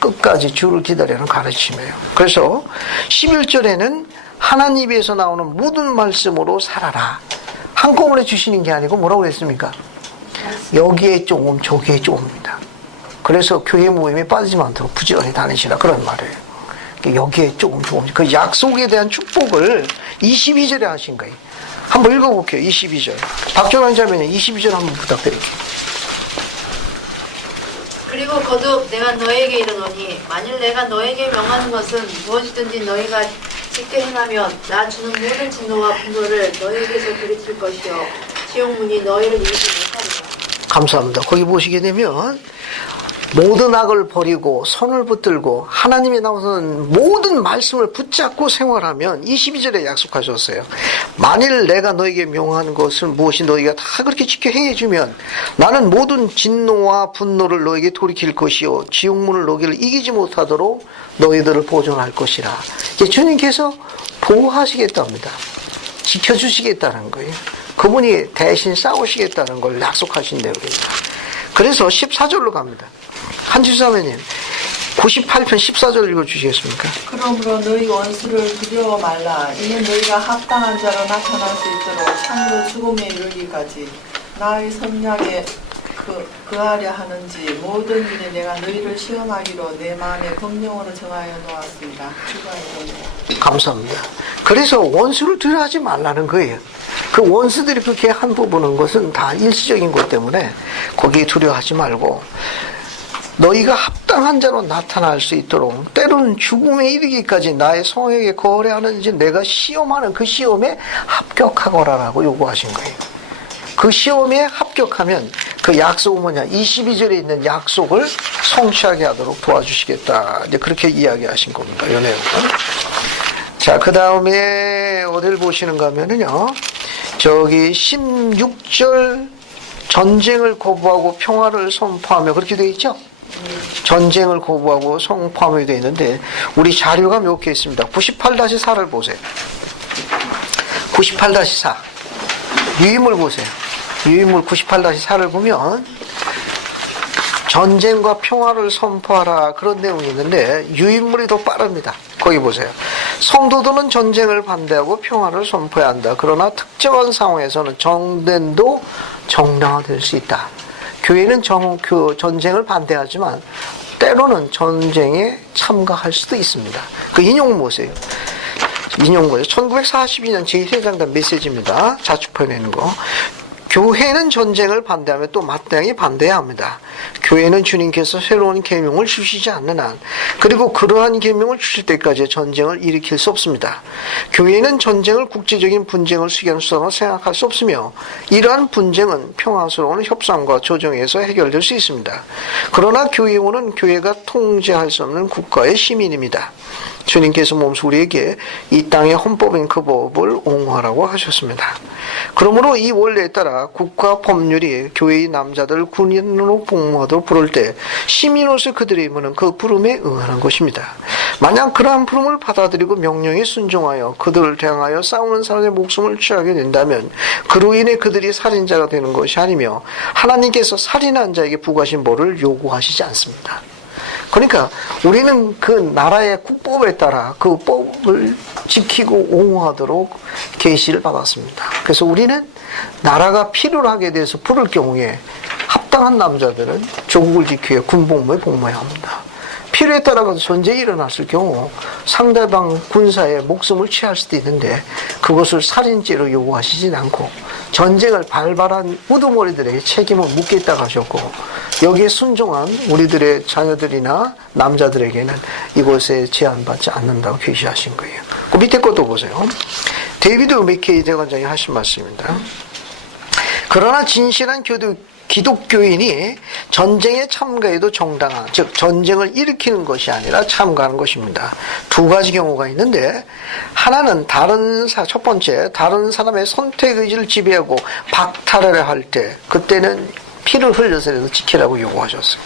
끝까지 주를 기다리는 가르침이에요. 그래서 11절에는 하나님 입에서 나오는 모든 말씀으로 살아라. 한꺼번에 주시는 게 아니고 뭐라고 했습니까? 여기에 조금 저기에 조금입니다. 그래서 교회 모임에 빠지지 않도록 부지런히 다니시라 그런 말이에요. 여기에 조금 그 약속에 대한 축복을 22절에 하신 거예요. 한번 읽어볼게요. 22절. 박정환 자매님 22절 한번 부탁드릴게요. 그리고 거듭 내가 너에게 이르노니 만일 내가 너에게 명하는 것은 무엇이든지 너희가 쉽게 행하면 나 주는 모든 진노와 분노를 너희에게서 들이칠 것이요 지옥문이 너희를 이기지 못하리라. 감사합니다. 거기 보시게 되면 모든 악을 버리고 선을 붙들고 하나님이 나오는 모든 말씀을 붙잡고 생활하면 22절에 약속하셨어요. 만일 내가 너에게 명하는 것은 무엇이 너희가 다 그렇게 지켜 행해주면 나는 모든 진노와 분노를 너에게 돌이킬 것이요 지옥문을 너희를 이기지 못하도록 너희들을 보존할 것이라. 주님께서 보호하시겠답니다. 지켜주시겠다는 거예요. 그분이 대신 싸우시겠다는 걸 약속하신 내용입니다. 그래서 14절로 갑니다. 한지사매님 98편 14절 읽어주시겠습니까? 그러므로 너희 원수를 두려워 말라. 이는 너희가 합당한 자로 나타날 수 있도록 참으로 죽음에 이르기까지 나의 선량에 그하려 하는지 모든 일에 내가 너희를 시험하기로 내 마음에 법령으로 정하여 놓았습니다. 감사합니다. 그래서 원수를 두려워하지 말라는 거예요. 그 원수들이 그렇게 한 부분은 것은 다 일시적인 것 때문에 거기에 두려워하지 말고 너희가 합당한 자로 나타날 수 있도록 때로는 죽음에 이르기까지 나의 성에게 거래하는지 내가 시험하는 그 시험에 합격하거라라고 요구하신 거예요. 그 시험에 합격하면 그 약속은 뭐냐? 22절에 있는 약속을 성취하게 하도록 도와주시겠다. 이제 그렇게 이야기하신 겁니다. 이 내용은. 자, 그 다음에 어딜 보시는가 하면은요. 저기 16절 전쟁을 거부하고 평화를 선포하며 그렇게 되어 있죠? 전쟁을 거부하고 선포하며 되어 있는데 우리 자료가 몇 개 있습니다. 98-4를 보세요. 98-4 유인물 보세요. 유인물 98-4를 보면 전쟁과 평화를 선포하라 그런 내용이 있는데 유인물이 더 빠릅니다. 거기 보세요. 성도들은 전쟁을 반대하고 평화를 선포해야 한다. 그러나 특정한 상황에서는 정den도 정당화될 수 있다. 교회는 전쟁을 반대하지만 때로는 전쟁에 참가할 수도 있습니다. 그 인용 보세요. 인용 거예요. 1942년 제1회장단 메시지입니다. 자축편에 있는 거. 교회는 전쟁을 반대하며 또 마땅히 반대해야 합니다. 교회는 주님께서 새로운 계명을 주시지 않는 한 그리고 그러한 계명을 주실 때까지 전쟁을 일으킬 수 없습니다. 교회는 전쟁을 국제적인 분쟁을 수견수로 생각할 수 없으며 이러한 분쟁은 평화스러운 협상과 조정에서 해결될 수 있습니다. 그러나 교회원은 교회가 통제할 수 없는 국가의 시민입니다. 주님께서 몸소 우리에게 이 땅의 헌법인 그 법을 옹호하라고 하셨습니다. 그러므로 이 원리에 따라 국가 법률이 교회의 남자들 군인으로 복무하도록 부를 때 시민으로서 그들의 임무는 그 부름에 응하는 것입니다. 만약 그러한 부름을 받아들이고 명령에 순종하여 그들을 대항하여 싸우는 사람의 목숨을 취하게 된다면 그로 인해 그들이 살인자가 되는 것이 아니며 하나님께서 살인한 자에게 부과하신 벌을 요구하시지 않습니다. 그러니까 우리는 그 나라의 국법에 따라 그 법을 지키고 옹호하도록 계시를 받았습니다. 그래서 우리는 나라가 필요하게 돼서 부를 경우에 합당한 남자들은 조국을 지키기 위해 군복무에 복무해야 합니다. 필요에 따라서 전쟁이 일어났을 경우 상대방 군사의 목숨을 취할 수도 있는데 그것을 살인죄로 요구하시진 않고 전쟁을 발발한 우두머리들에게 책임을 묻겠다고 하셨고 여기에 순종한 우리들의 자녀들이나 남자들에게는 이곳에 제한받지 않는다고 계시하신 거예요. 그 밑에 것도 보세요. 데이비드 맥케이 대관장이 하신 말씀입니다. 그러나 진실한 기독교인이 전쟁에 참가해도 정당한, 즉 전쟁을 일으키는 것이 아니라 참가하는 것입니다. 두 가지 경우가 있는데 하나는 첫 번째 다른 사람의 선택 의지를 지배하고 박탈하려 할 때 그때는 피를 흘려서라도 지키라고 요구하셨어요.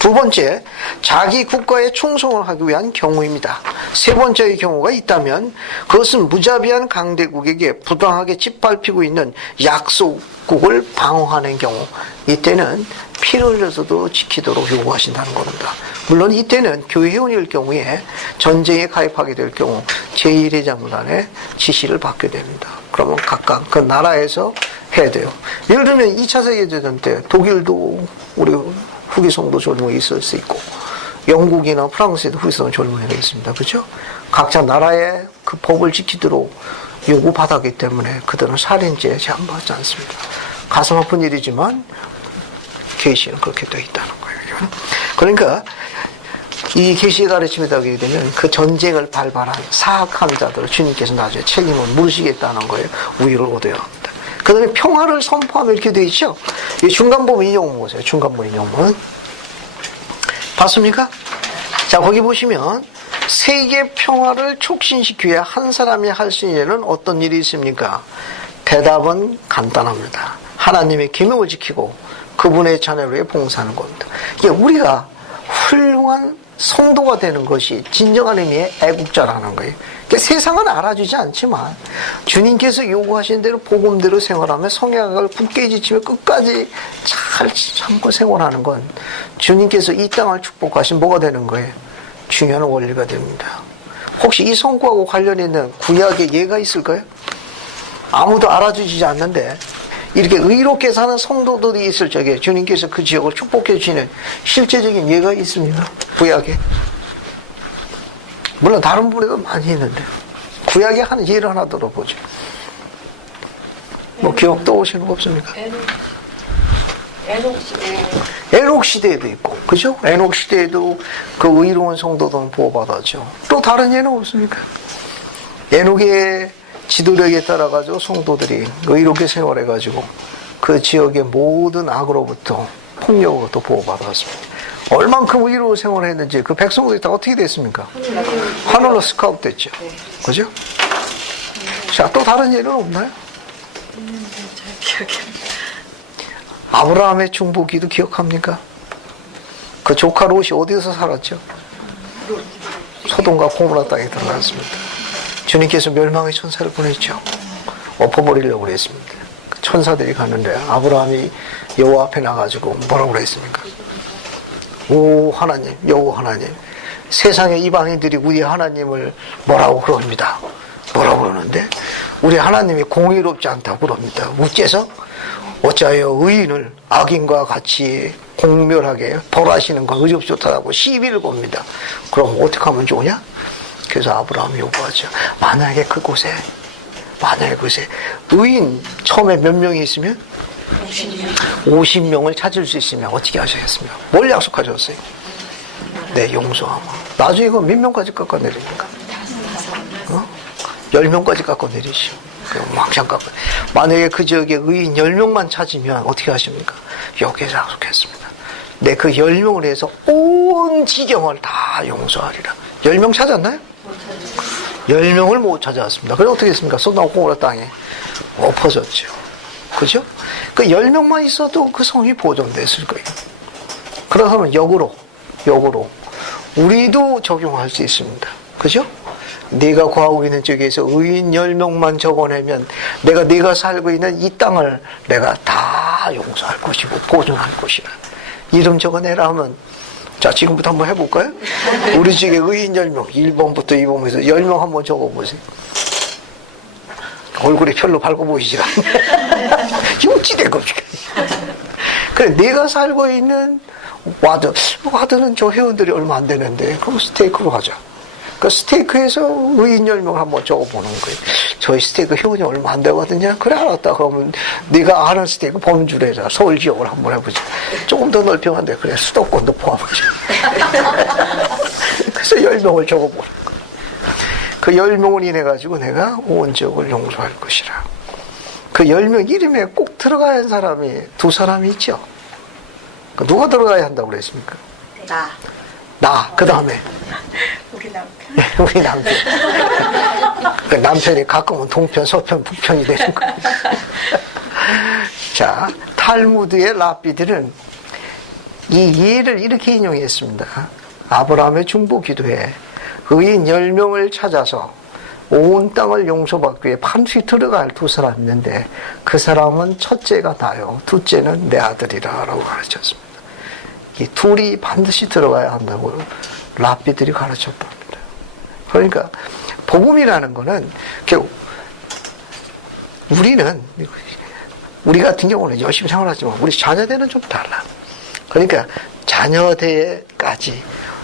두 번째, 자기 국가에 충성을 하기 위한 경우입니다. 세 번째의 경우가 있다면 그것은 무자비한 강대국에게 부당하게 짓밟히고 있는 약소국을 방어하는 경우, 이때는 피를 흘려서도 지키도록 요구하신다는 겁니다. 물론 이때는 교회원일 경우에 전쟁에 가입하게 될 경우 제1회장단의 지시를 받게 됩니다. 그러면 각각 그 나라에서 해야 돼요. 예를 들면 2차 세계대전 때 독일도 우리 후기성도 졸무에 있을 수 있고 영국이나 프랑스에도 후기성 졸무회가 있습니다. 그렇죠? 각자 나라의 그 법을 지키도록 요구받았기 때문에 그들은 살인죄에 제한받지 않습니다. 가슴 아픈 일이지만 계시는 그렇게 되어 있다는 거예요. 그러니까 이 계시의 가르침에 따르게 되면 그 전쟁을 발발한 사악한 자들을 주님께서 나중에 책임을 물으시겠다는 거예요. 우위를 얻어야 합니다. 그 다음에 평화를 선포하며 이렇게 되어 있죠. 이 중간본 인용문 보세요. 중간본 인용문. 봤습니까? 자, 거기 보시면 세계 평화를 촉진시키기 위해 한 사람이 할 수 있는 일은 어떤 일이 있습니까? 대답은 간단합니다. 하나님의 계명을 지키고 그분의 자녀를 위해 봉사하는 겁니다. 이게 우리가 훌륭한 성도가 되는 것이 진정한 의미의 애국자라는 거예요. 그러니까 세상은 알아주지 않지만 주님께서 요구하신 대로 복음대로 생활하며 성약을 굳게 지치며 끝까지 잘 참고 생활하는 건 주님께서 이 땅을 축복하신 뭐가 되는 거예요? 중요한 원리가 됩니다. 혹시 이 성과하고 관련 있는 구약의 예가 있을까요? 아무도 알아주지 않는데 이렇게 의롭게 사는 성도들이 있을 적에 주님께서 그 지역을 축복해 주시는 실제적인 예가 있습니다. 구약에. 물론 다른 분에도 많이 있는데 구약에 하는 예를 하나 들어보죠. 뭐 기억 떠오시는 거 없습니까? 에녹 시대에도 있고, 그죠? 에녹 시대에도 그 의로운 성도들은 보호받았죠. 또 다른 예는 없습니까? 에녹의 지도력에 따라가지고 성도들이 의롭게 생활해가지고 그 지역의 모든 악으로부터 폭력으로부터 보호받았습니다. 얼만큼 의로운 생활을 했는지 그 백성들이 다 어떻게 됐습니까? 하늘로 스카웃 됐죠. 그죠? 자, 또 다른 예는 없나요? 잘 기억이 아브라함의 중보기도 기억합니까? 그 조카 롯이 어디서 살았죠? 소돔과 고모라 땅에 들어갔습니다. 주님께서 멸망의 천사를 보냈죠. 엎어버리려고 그랬습니다. 천사들이 가는데 아브라함이 여호와 앞에 나가지고 뭐라고 그랬습니까? 오 하나님, 여호와 하나님, 세상의 이방인들이 우리 하나님을 뭐라고 그럽니다. 뭐라고 그러는데 우리 하나님이 공의롭지 않다고 그럽니다. 어째서? 어찌하여 의인을 악인과 같이 공멸하게 벌하시는 건 의롭지 못하다고 시비를 겁니다. 그럼 어떻게 하면 좋으냐? 그래서 아브라함이 요구하죠. 만약에 그곳에 의인 처음에 몇 명이 있으면 50명을 찾을 수 있으면 어떻게 하시겠습니까? 뭘 약속하셨어요? 네, 용서하마. 나중에 그 몇 명까지 깎아내립니까? 10명까지 깎아내리시오. 왕창 깎아. 만약에 그 지역에 의인 10명만 찾으면 어떻게 하십니까? 여기에서 약속했습니다. 네, 그 10명을 해서 온 지경을 다 용서하리라. 10명 찾았나요? 10명을 못 찾아왔습니다. 그래서 어떻게 했습니까? 소돔과 고모라 땅에 엎어졌죠. 그죠? 그 10명만 있어도 그 성이 보존됐을 거예요. 그러면 역으로 우리도 적용할 수 있습니다. 그죠? 네가 거하고 있는 쪽에서 의인 10명만 적어내면 내가 살고 있는 이 땅을 내가 다 용서할 것이고 보존할 것이다. 이름 적어내라 하면 자, 지금부터 한번 해볼까요? 우리 집에 의인 10명 1번부터 2번에서 10명 한번 적어보세요. 얼굴이 별로 밝아 보이지 않네. 어찌된 겁니까? 그래, 내가 살고 있는 와드는 저 회원들이 얼마 안 되는데 그럼 스테이크로 가자. 그 스테이크에서 의인 10명을 한번 적어보는 거예요. 저희 스테이크 회원이 얼마 안 되거든요. 그래, 알았다. 그러면 네가 아는 스테이크 범주래라. 서울 지역을 한번 해보자. 조금 더 넓히면 안 돼. 그래, 수도권도 포함하자. 그래서 10명을 적어보는 거예요. 그 10명을 인해가지고 내가 온 지역을 용서할 것이라. 그 10명 이름에 꼭 들어가야 하는 사람이 두 사람이 있죠. 누가 들어가야 한다고 그랬습니까? 나, 그 다음에 우리 남편. 우리 남편. 그 남편이 가끔은 동편, 서편, 북편이 되는 거예요. 자, 탈무드의 랍비들은 이 예를 이렇게 인용했습니다. 아브라함의 중보 기도에 의인 10명을 찾아서 온 땅을 용서받기 위해 반드시 들어갈 두 사람이 있는데 그 사람은 첫째가 나요. 둘째는 내 아들이라 라고 가르쳤습니다. 이 둘이 반드시 들어가야 한다고 랍비들이 가르쳤답니다. 그러니까 복음이라는 거는 우리 같은 경우는 열심히 생활하지만 우리 자녀대는 좀 달라. 그러니까 자녀대까지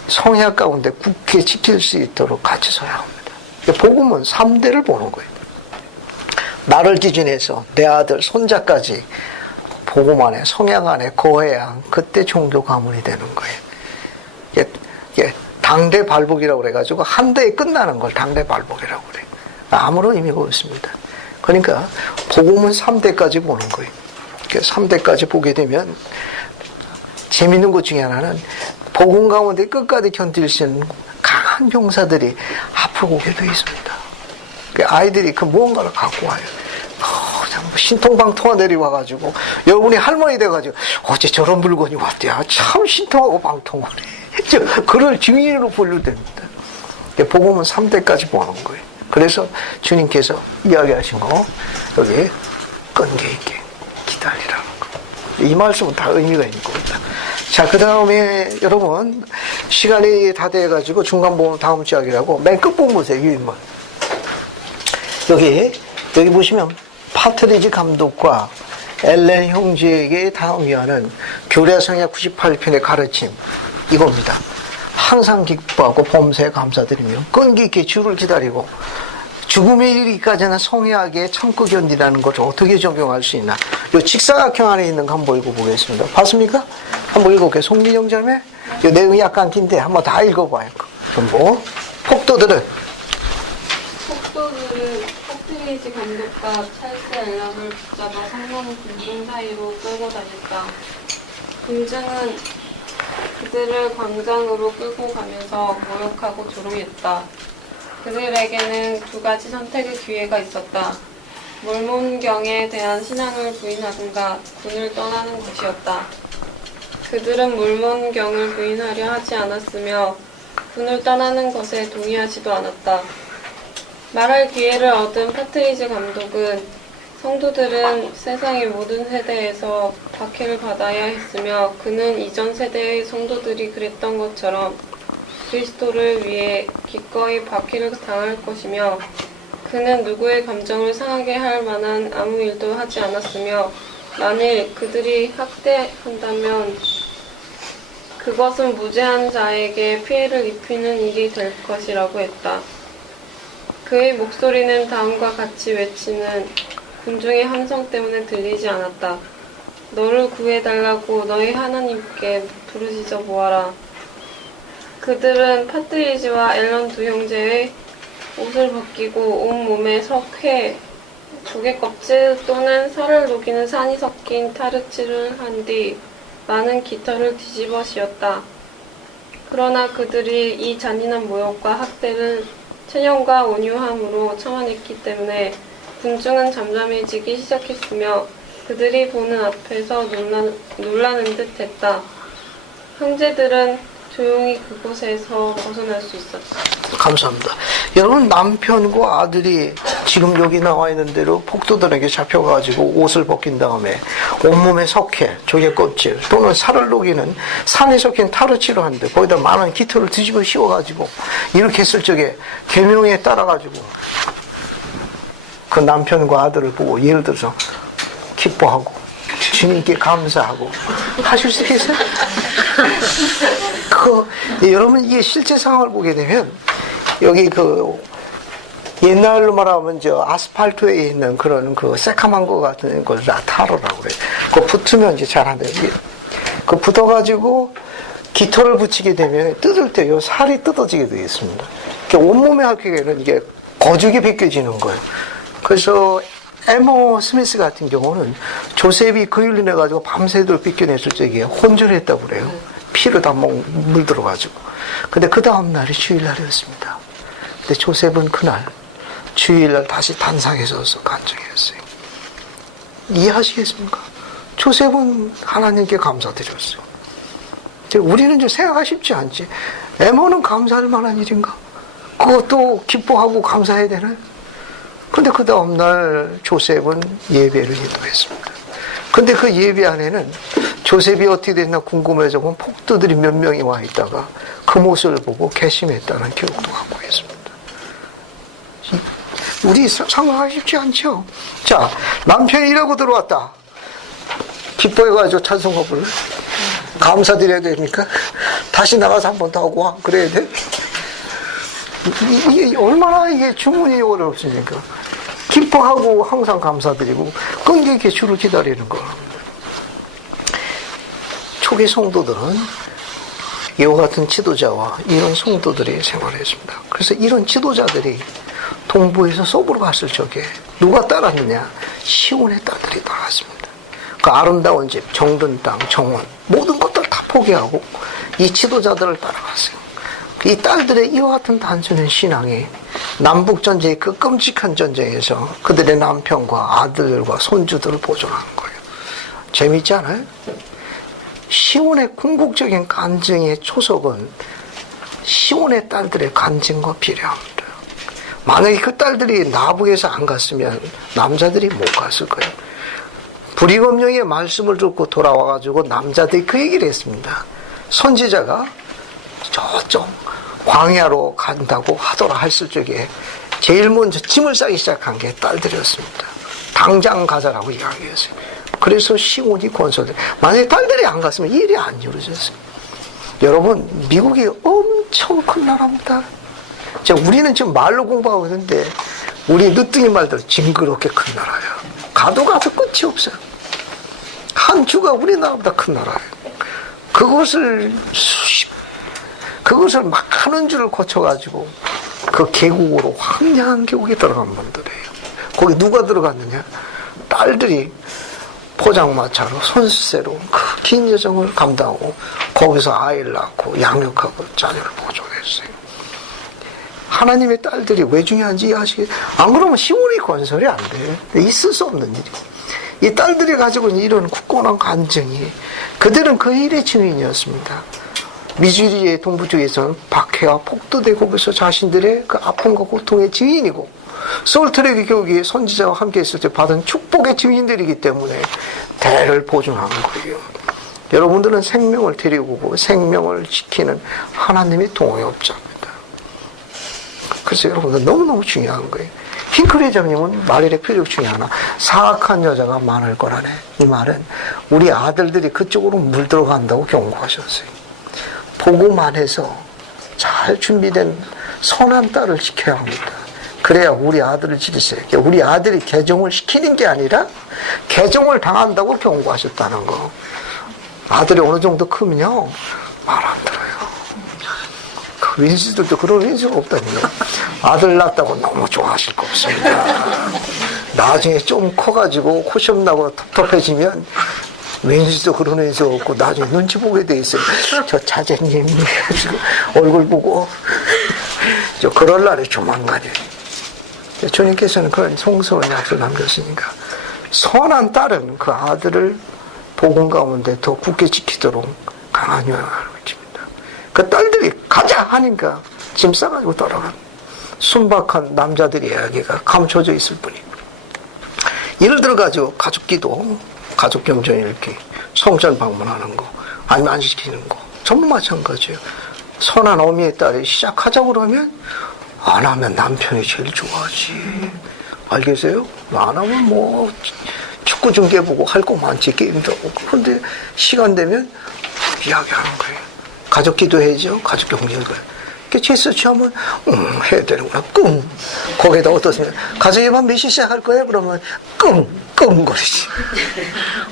성약 가운데 굳게 지킬 수 있도록 같이 서야 합니다. 복음은 3대를 보는 거예요. 나를 기준해서 내 아들, 손자까지 복음 안에, 성약 안에 거해야 그때 종교 가문이 되는 거예요. 이게 당대 발복이라고 그래가지고 한 대에 끝나는 걸 당대 발복이라고 그래요. 아무런 의미가 없습니다. 그러니까 복음은 3대까지 보는 거예요. 3대까지 보게 되면 재밌는 것 중에 하나는 복음 가운데 끝까지 견딜 수 있는 강한 병사들이 앞으로 오게 되어 있습니다. 아이들이 그 무언가를 갖고 와요. 신통방통한 애들이 와가지고 여러분이 할머니 돼가지고 어째 저런 물건이 왔대요. 참 신통하고 방통하네. 그럴 증인으로 분류됩니다. 복음은 3대까지 보는 거예요. 그래서 주님께서 이야기하신 거 여기 끈기 있게 기다리라는 거. 이 말씀은 다 의미가 있는 겁니다. 자, 그 다음에 여러분 시간이 다 돼가지고 중간 부분 다음 주 이야기라고 맨 끝 부분 보세요. 유인물. 여기 보시면 파트리지 감독과 엘렌 형제에게 다음이하는 교례성의 98편의 가르침 이겁니다. 항상 기뻐하고 범사에 감사드리며 끈기 있게 주를 기다리고 죽음의 이르기까지는 성회하게 참고 견디라는 것을 어떻게 적용할 수 있나. 이 직사각형 안에 있는 거 한번 읽어보겠습니다. 봤습니까? 한번 읽어볼게요. 송민영 자매. 이 내용이 약간 긴데 한번 다 읽어봐요. 전부. 폭도들은 파트리지 감독과 찰스 엘람을 붙잡아 성남 군중 사이로 끌고 다녔다. 군중은 그들을 광장으로 끌고 가면서 모욕하고 조롱했다. 그들에게는 두 가지 선택의 기회가 있었다. 몰몬경에 대한 신앙을 부인하든가 군을 떠나는 것이었다. 그들은 몰몬경을 부인하려 하지 않았으며 군을 떠나는 것에 동의하지도 않았다. 말할 기회를 얻은 파트리지 감독은 성도들은 세상의 모든 세대에서 박해를 받아야 했으며 그는 이전 세대의 성도들이 그랬던 것처럼 그리스도를 위해 기꺼이 박해를 당할 것이며 그는 누구의 감정을 상하게 할 만한 아무 일도 하지 않았으며 만일 그들이 학대한다면 그것은 무죄한 자에게 피해를 입히는 일이 될 것이라고 했다. 그의 목소리는 다음과 같이 외치는 군중의 함성 때문에 들리지 않았다. 너를 구해달라고 너희 하나님께 부르짖어 보아라. 그들은 파트리지와 앨런 두 형제의 옷을 벗기고 온몸에 석회, 조개 껍질 또는 살을 녹이는 산이 섞인 타르치를 한 뒤 많은 깃털을 뒤집어 씌웠다. 그러나 그들이 이 잔인한 모욕과 학대를 체념과 온유함으로 참아냈기 때문에 군중은 잠잠해지기 시작했으며 그들이 보는 앞에서 놀라는 듯 했다. 형제들은 조용히 그곳에서 벗어날 수 있었다. 감사합니다. 여러분, 남편과 아들이 지금 여기 나와 있는 대로 폭도들에게 잡혀가지고 옷을 벗긴 다음에 온몸에 석회, 조개 껍질 또는 살을 녹이는 산에 섞인 타르치로 하는데 거기다 많은 깃털을 뒤집어 씌워가지고 이렇게 했을 적에 계명에 따라가지고 그 남편과 아들을 보고 예를 들어서 기뻐하고 주님께 감사하고 하실 수 있어요? 여러분, 이게 실제 상황을 보게 되면 여기 옛날로 말하면 아스팔트에 있는 그런 새카만 거 같은 걸 타로라고 그래요. 그거 붙으면 이제 잘하네요. 그 붙어가지고 깃털을 붙이게 되면 뜯을 때 요 살이 뜯어지게 되어 있습니다. 온몸에 하기에는 이게 거죽이 벗겨지는 거예요. 그래서 에모 스미스 같은 경우는 조셉이 그 일로 내가지고 밤새도록 빗겨냈을 적에 혼절했다고 그래요. 피를 다 물들어가지고. 근데 그 다음날이 주일날이었습니다. 근데 조셉은 그날 주일날 다시 단상에 서서 간증했어요. 이해하시겠습니까? 조셉은 하나님께 감사드렸어요. 우리는 좀 생각하기 쉽지 않지. 에모는 감사할 만한 일인가? 그것도 기뻐하고 감사해야 되나요? 근데 그 다음날 조셉은 예배를 인도했습니다. 근데 그 예배 안에는 조셉이 어떻게 됐나 궁금해서 보면 폭도들이 몇 명이 와 있다가 그 모습을 보고 개심했다는 기록도 갖고 있습니다. 우리 상상하기 쉽지 않죠? 자, 남편이 일하고 들어왔다. 기뻐해가지고 찬송가 불러. 감사드려야 됩니까? 다시 나가서 한 번 더 하고 와. 그래야 돼? 이게 얼마나 이게 주문이 어렵습니까? 기뻐하고 항상 감사드리고 끈기 있게 주를 기다리는 거. 초기 성도들은 이와 같은 지도자와 이런 성도들이 생활했습니다. 그래서 이런 지도자들이 동부에서 서부로 갔을 적에 누가 따랐느냐? 시온의 딸들이 따랐습니다. 그 아름다운 집, 정든 땅, 정원 모든 것들 다 포기하고 이 지도자들을 따라갔어요. 이 딸들의 이와 같은 단순한 신앙이 남북전쟁의 그 끔찍한 전쟁에서 그들의 남편과 아들과 손주들을 보존하는 거예요. 재밌지 않아요? 시온의 궁극적인 간증의 초석은 시온의 딸들의 간증과 비례합니다. 만약에 그 딸들이 나북에서 안 갔으면 남자들이 못 갔을 거예요. 불이검령의 말씀을 듣고 돌아와가지고 남자들이 그 얘기를 했습니다. 선지자가 저쪽 광야로 간다고 하더라 했을 적에 제일 먼저 짐을 싸기 시작한 게 딸들이었습니다. 당장 가자라고 이야기했어요. 그래서 시온이 건설돼. 만약에 딸들이 안 갔으면 일이 안 이루어졌어요. 여러분, 미국이 엄청 큰 나라입니다. 우리는 지금 말로 공부하고 있는데 우리 늦둥이 말대로 징그럽게 큰 나라예요. 가도 끝이 없어요. 한 주가 우리나라보다 큰 나라예요. 그것을 많은 줄을 거쳐가지고 그 계곡으로 황량한 계곡에 들어간 분들이에요. 거기 누가 들어갔느냐? 딸들이 포장마차로 손수세로 그 긴 여정을 감당하고 거기서 아이를 낳고 양육하고 자녀를 보존했어요. 하나님의 딸들이 왜 중요한지 이해하시겠어요? 안 그러면 시온이 건설이 안 돼요. 있을 수 없는 일이에요. 이 딸들이 가지고 있는 이런 굳건한 간증이 그들은 그 일의 증인이었습니다. 미주리의 동부 쪽에서는 박해와 폭도대국에서 자신들의 그 아픔과 고통의 증인이고 솔트레이크 교육의 선지자와 함께 있을 때 받은 축복의 증인들이기 때문에 대를 보존하는 거예요. 여러분들은 생명을 데리고 생명을 지키는 하나님의 동역자입니다. 그래서 여러분들 너무너무 중요한 거예요. 킹클 회장님은 말일의 표적 중에 하나, 사악한 여자가 많을 거라네. 이 말은 우리 아들들이 그쪽으로 물들어간다고 경고하셨어요. 복음 안에서 잘 준비된 선한 딸을 지켜야 합니다. 그래야 우리 아들을 지키세요. 우리 아들이 개종을 시키는 게 아니라 개종을 당한다고 경고하셨다는 거. 아들이 어느 정도 크면요 말 안 들어요. 그 윈스들도 그런 윈스가 없다니요. 아들 낳았다고 너무 좋아하실 거 없습니다. 나중에 좀 커가지고 코시험 나고 텁텁해지면 윈스도 그런 윈스가 없고 나중에 눈치 보게 돼 있어요. 저 자제님 얼굴 보고 저 그럴 날이 조만간이에요. 주님께서는 그런 송스러운 약속을 남겼으니까 선한 딸은 그 아들을 복음 가운데 더 굳게 지키도록 강한 영향을 미칩니다. 그 딸들이 가자 하니까 짐 싸가지고 따라간 순박한 남자들의 이야기가 감춰져 있을 뿐이고, 예를 들어가지고 가족기도, 가족 경전 읽기, 성전 방문하는 거, 아니면 안 시키는 거 전부 마찬가지예요. 선한 어미의 딸이 시작하자고 그러면 안 하면 남편이 제일 좋아하지. 알겠어요? 안 하면 뭐 축구 중계 보고 할 거 많지, 게임도 하고. 그런데 시간 되면 이야기하는 거예요. 가족 기도해야죠. 가족 경제를. 체스 취하면 해야 되는구나. 끙. 거기에다 어떻습니까? 가서 예반 몇 시 시작할 거예요? 그러면 끙거리지.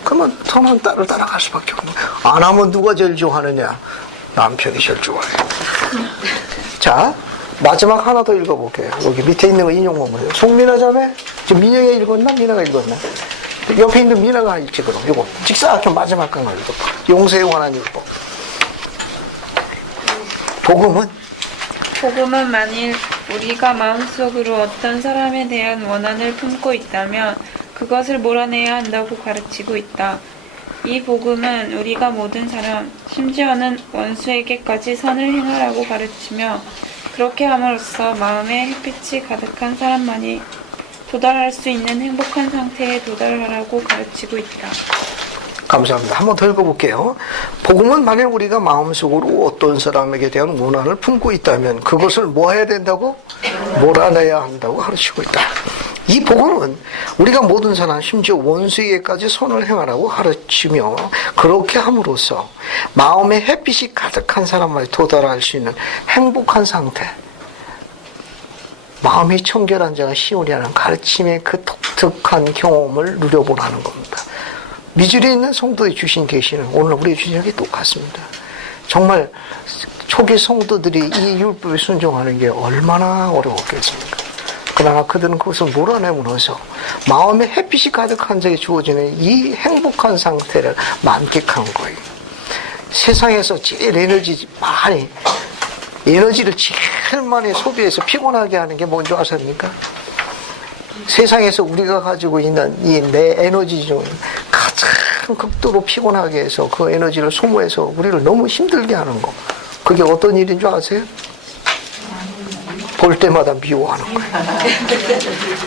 그러면 선한 딸을 따라갈 수밖에 없는 거예요. 안 하면 누가 제일 좋아하느냐? 남편이 제일 좋아해요. 자, 마지막 하나 더 읽어볼게요. 여기 밑에 있는 거 인용 본문이에요. 송민아 자매? 지금 민영이 읽었나? 미나가 읽었나? 옆에 있는 미나가 읽지, 그럼. 이거 직사각형 마지막 강을 읽어. 용서에 관한 율법. 복음은 만일 우리가 마음속으로 어떤 사람에 대한 원한을 품고 있다면 그것을 몰아내야 한다고 가르치고 있다. 이 복음은 우리가 모든 사람, 심지어는 원수에게까지 선을 행하라고 가르치며, 그렇게 함으로써 마음에 햇빛이 가득한 사람만이 도달할 수 있는 행복한 상태에 도달하라고 가르치고 있다. 감사합니다. 한 번 더 읽어볼게요. 복음은 만약 우리가 마음속으로 어떤 사람에게 대한 원한을 품고 있다면 그것을 뭐 해야 된다고? 몰아내야 한다고 가르치고 있다. 이 복음은 우리가 모든 사람, 심지어 원수에게까지 선을 행하라고 가르치며, 그렇게 함으로써 마음에 햇빛이 가득한 사람만이 도달할 수 있는 행복한 상태, 마음이 청결한 자가 시오리라는 가르침의 그 독특한 경험을 누려보라는 겁니다. 미주리에 있는 성도의 주신 계시는 오늘 우리의 주신이 똑같습니다. 정말 초기 성도들이 이 율법에 순종하는 게 얼마나 어려웠겠습니까? 그러나 그들은 그것을 몰아내면서 마음에 햇빛이 가득한 자에게 주어지는 이 행복한 상태를 만끽한 거예요. 세상에서 제일 에너지를 제일 많이 소비해서 피곤하게 하는 게 뭔지 아십니까? 세상에서 우리가 가지고 있는 이 내 에너지 중 가장 극도로 피곤하게 해서 그 에너지를 소모해서 우리를 너무 힘들게 하는 거, 그게 어떤 일인 줄 아세요? 볼 때마다 미워하는 거예요.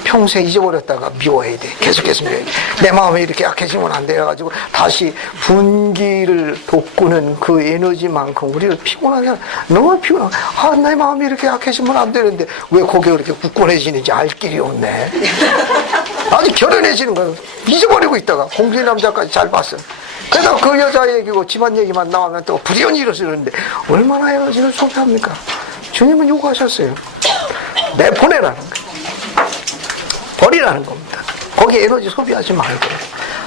평생 잊어버렸다가 미워해야 돼. 계속해서 미워해야 돼. 내 마음이 이렇게 약해지면 안 돼가지고 다시 분기를 돋구는 그 에너지만큼 우리를 피곤하게 하는, 너무 피곤하게, 내 마음이 이렇게 약해지면 안 되는데 왜 거기가 이렇게 굳건해지는지 알 길이 없네. 아주 결연해지는 거예요. 잊어버리고 있다가 공주의 남자까지 잘 봤어요. 그래서 그 여자 얘기고 집안 얘기만 나오면 또 불연히 일어서는데 얼마나 에너지를 소비합니까? 주님은 요구하셨어요. 내보내라는 거예요. 버리라는 겁니다. 거기에 에너지 소비하지 말고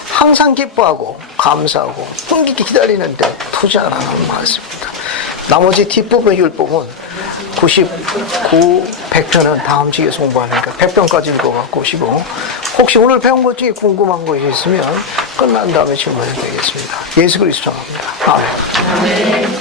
항상 기뻐하고 감사하고 흥기게 기다리는데 투자하라는 말씀입니다. 나머지 뒷부분의 율법은 99, 100편은 다음 주에 공부하니까 100편까지 읽어갖고 오시고, 혹시 오늘 배운 것 중에 궁금한 것이 있으면 끝난 다음에 질문해도 되겠습니다. 예수 그리스도 합니다. 아멘.